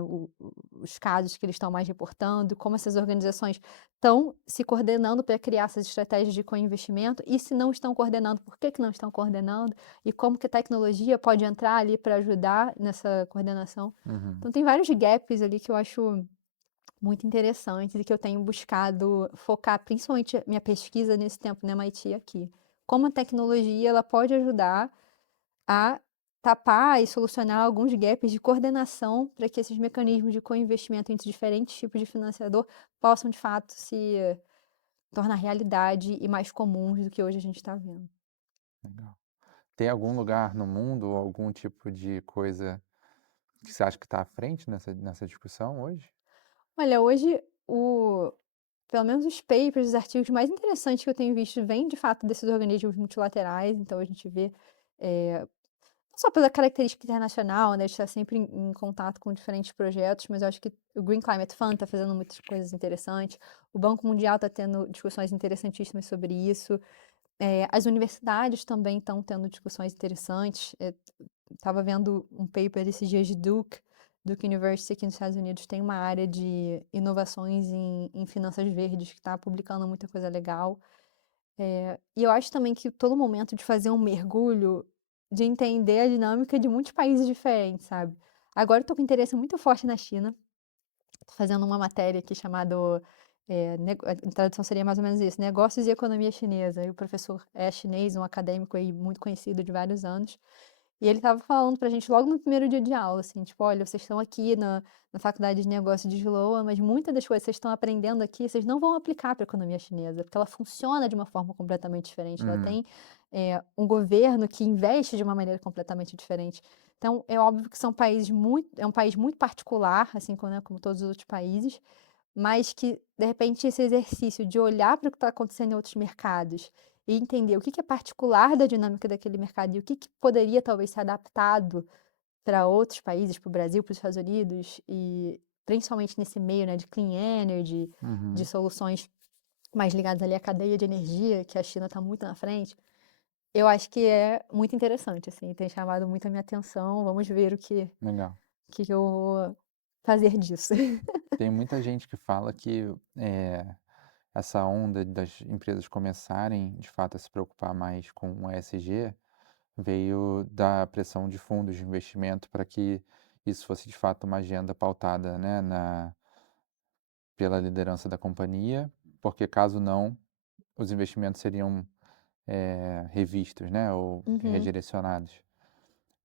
os casos que eles estão mais reportando, como essas organizações estão se coordenando para criar essas estratégias de co-investimento, e se não estão coordenando, por que que não estão coordenando, e como que a tecnologia pode entrar ali para ajudar nessa coordenação. Uhum. Então tem vários gaps ali que eu acho muito interessantes e que eu tenho buscado focar principalmente a minha pesquisa nesse tempo no MIT aqui. Como a tecnologia ela pode ajudar a tapar e solucionar alguns gaps de coordenação para que esses mecanismos de co-investimento entre diferentes tipos de financiador possam de fato tornar realidade e mais comuns do que hoje a gente está vendo. Legal. Tem algum lugar no mundo ou algum tipo de coisa que você acha que está à frente nessa discussão hoje? Olha, hoje o pelo menos os papers, os artigos mais interessantes que eu tenho visto vêm de fato desses organismos multilaterais, então a gente vê, não só pela característica internacional, né, de estar sempre em contato com diferentes projetos, mas eu acho que o Green Climate Fund está fazendo muitas coisas interessantes, o Banco Mundial está tendo discussões interessantíssimas sobre isso, as universidades também estão tendo discussões interessantes, estava vendo um paper esses dias de Duke University aqui nos Estados Unidos tem uma área de inovações em finanças verdes que está publicando muita coisa legal. E eu acho também que todo momento de fazer um mergulho, de entender a dinâmica de muitos países diferentes, sabe. Agora eu tô com interesse muito forte na China, tô fazendo uma matéria aqui chamado, a tradução seria mais ou menos isso, Negócios e Economia Chinesa, e o professor é chinês, um acadêmico aí muito conhecido de vários anos, e ele estava falando pra gente logo no primeiro dia de aula, assim, tipo: "Olha, vocês estão aqui na faculdade de negócios de Sloan, mas muitas das coisas que vocês estão aprendendo aqui, vocês não vão aplicar para a economia chinesa, porque ela funciona de uma forma completamente diferente, ela Uhum, tem, um governo que investe de uma maneira completamente diferente". Então, é óbvio que são países muito é um país muito particular, assim, como todos os outros países, mas que, de repente, esse exercício de olhar para o que está acontecendo em outros mercados e entender o que que é particular da dinâmica daquele mercado e o que que poderia talvez ser adaptado para outros países, para o Brasil, para os Estados Unidos e principalmente nesse meio, né, de clean energy, de uhum, soluções mais ligadas ali à cadeia de energia, que a China está muito na frente, eu acho que é muito interessante, assim, tem chamado muito a minha atenção. Vamos ver legal. que eu vou fazer disso. Tem muita gente que fala que, essa onda das empresas começarem, de fato, a se preocupar mais com o ESG, veio da pressão de fundos de investimento para que isso fosse, de fato, uma agenda pautada, né, pela liderança da companhia, porque caso não, os investimentos seriam, revistos, né, ou Uhum, redirecionados.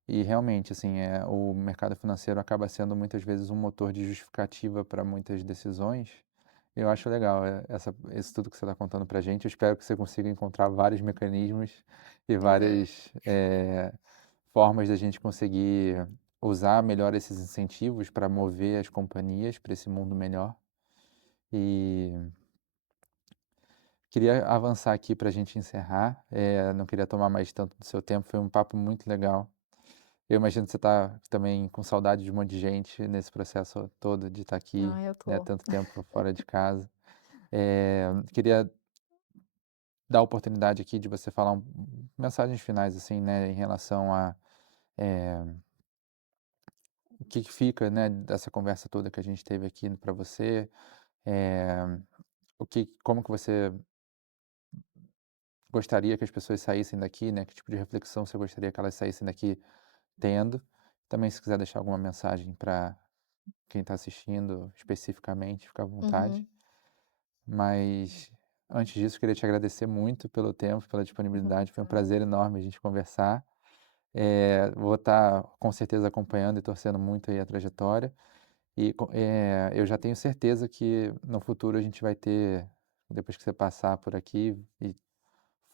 E realmente, assim, o mercado financeiro acaba sendo muitas vezes um motor de justificativa para muitas decisões. Eu acho legal, isso tudo que você está contando para a gente. Eu espero que você consiga encontrar vários mecanismos e uhum. várias formas da gente conseguir usar melhor esses incentivos para mover as companhias para esse mundo melhor. E queria avançar aqui para a gente encerrar. Não queria tomar mais tanto do seu tempo. Foi um papo muito legal. Eu imagino que você está também com saudade de um monte de gente nesse processo todo de estar aqui, Ah, eu né, tô. tanto tempo fora de casa. Queria dar a oportunidade aqui de você falar mensagens finais, assim, né, em relação a o que que fica, né, dessa conversa toda que a gente teve aqui para você, eh, como que você gostaria que as pessoas saíssem daqui, né, que tipo de reflexão você gostaria que elas saíssem daqui tendo. Também se quiser deixar alguma mensagem para quem está assistindo especificamente, fica à vontade. Uhum, Mas antes disso, queria te agradecer muito pelo tempo, pela uhum. disponibilidade. Foi um prazer enorme a gente conversar. Vou estar com certeza acompanhando e torcendo muito aí a trajetória. Eu já tenho certeza que no futuro a gente vai ter, depois que você passar por aqui e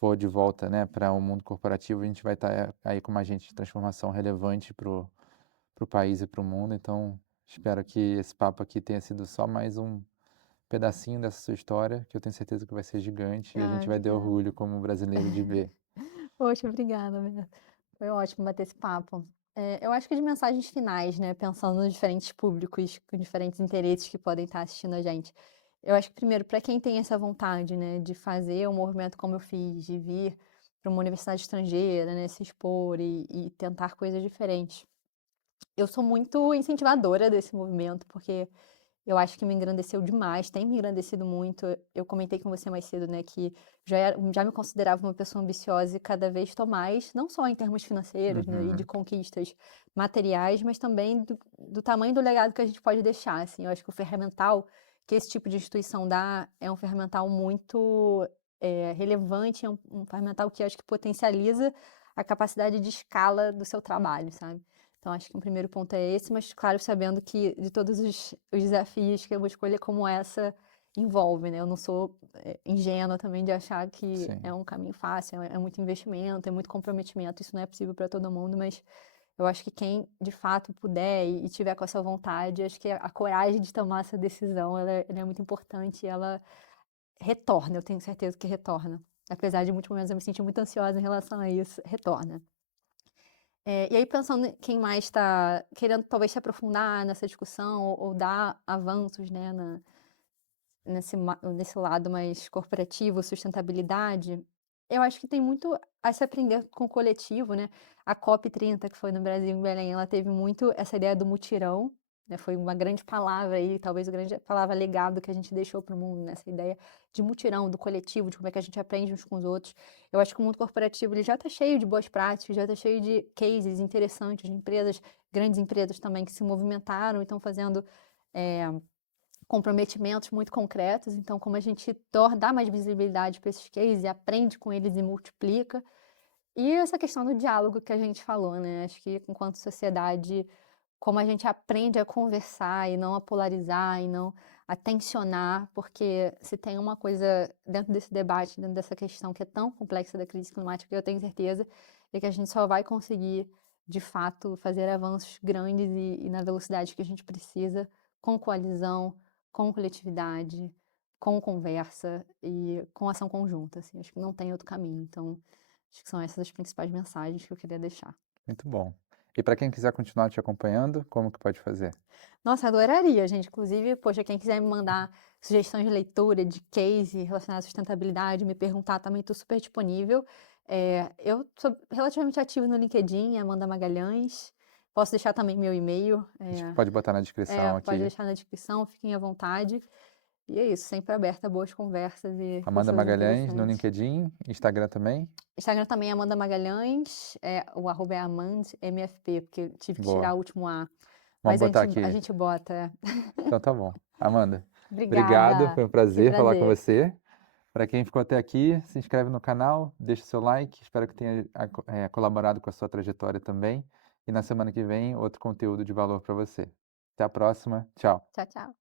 for de volta, né, para o mundo corporativo, a gente vai estar aí com uma agente de transformação relevante para o país e para o mundo. Então, espero que esse papo aqui tenha sido só mais um pedacinho dessa sua história, que eu tenho certeza que vai ser gigante e a Ai, gente vai ter obrigada. orgulho como brasileiro de ver. Poxa, obrigada mesmo. Foi ótimo bater esse papo. Eu acho que de mensagens finais, né, pensando nos diferentes públicos, com diferentes interesses que podem estar assistindo a gente. Eu acho que primeiro, para quem tem essa vontade, né, de fazer um movimento como eu fiz, de vir para uma universidade estrangeira, né, se expor e tentar coisas diferentes. Eu sou muito incentivadora desse movimento, porque eu acho que me engrandeceu demais, tem me engrandecido muito. Eu comentei com você mais cedo, né, que já me considerava uma pessoa ambiciosa e cada vez estou mais, não só em termos financeiros, né, e de Uhum, conquistas materiais, mas também do tamanho do legado que a gente pode deixar, assim. Eu acho que o ferramental que esse tipo de instituição dá é um ferramental muito, relevante, é um ferramental que eu acho que potencializa a capacidade de escala do seu trabalho, sabe. Então acho que um primeiro ponto é esse, mas claro, sabendo que de todos os desafios que é uma escolha como essa, envolve, né? Eu não sou ingênua também de achar que Sim. é um caminho fácil, é muito investimento, é muito comprometimento, isso não é possível para todo mundo, mas eu acho que quem de fato puder e tiver com essa vontade, acho que a coragem de tomar essa decisão, ela é muito importante e ela retorna, eu tenho certeza que retorna. Apesar de muitos momentos eu me sentir muito ansiosa em relação a isso, retorna. E aí pensando em quem mais está querendo talvez se aprofundar nessa discussão ou dar avanços, né, nesse lado mais corporativo, sustentabilidade, eu acho que tem muito a se aprender com o coletivo, né. A COP30 que foi no Brasil, em Belém, ela teve muito essa ideia do mutirão, né, foi uma grande palavra aí, talvez a grande palavra legado que a gente deixou para o mundo, né, essa ideia de mutirão, do coletivo, de como é que a gente aprende uns com os outros. Eu acho que o mundo corporativo ele já está cheio de boas práticas, já está cheio de cases interessantes de empresas, grandes empresas também que se movimentaram e estão fazendo, eh comprometimentos muito concretos, então como a gente dá mais visibilidade para esses cases e aprende com eles e multiplica. E essa questão do diálogo que a gente falou, né, acho que enquanto sociedade, como a gente aprende a conversar e não a polarizar e não a tensionar, porque se tem uma coisa dentro desse debate, dentro dessa questão que é tão complexa da crise climática, eu tenho certeza, é que a gente só vai conseguir, de fato, fazer avanços grandes e na velocidade que a gente precisa, com coalizão, com coletividade, com conversa e com ação conjunta, assim, acho que não tem outro caminho, então acho que são essas as principais mensagens que eu queria deixar. Muito bom. E para quem quiser continuar te acompanhando, como que pode fazer? Nossa, adoraria, gente. Inclusive, poxa, quem quiser me mandar sugestões de leitura, de case relacionado à sustentabilidade, me perguntar, também estou super disponível. Eu sou relativamente ativa no LinkedIn, Amanda Magalhães. Posso deixar também meu e-mail. A gente pode botar na descrição Pode aqui. deixar na descrição, fiquem à vontade. E é isso, sempre aberta a boas conversas e Amanda pessoas Magalhães no interessantes. LinkedIn, Instagram também. Instagram também é Amanda Magalhães, o arroba é amandmfp, porque eu tive que tirar Boa. o último A. Vamos Mas botar a aqui. gente bota. Então tá bom. Amanda, obrigado, Obrigada, foi um que prazer falar com prazer. você. Para quem ficou até aqui, se inscreve no canal, deixa o seu like, espero que tenha colaborado com a sua trajetória também. E na semana que vem, outro conteúdo de valor para você. Até a próxima, tchau. Tchau, tchau.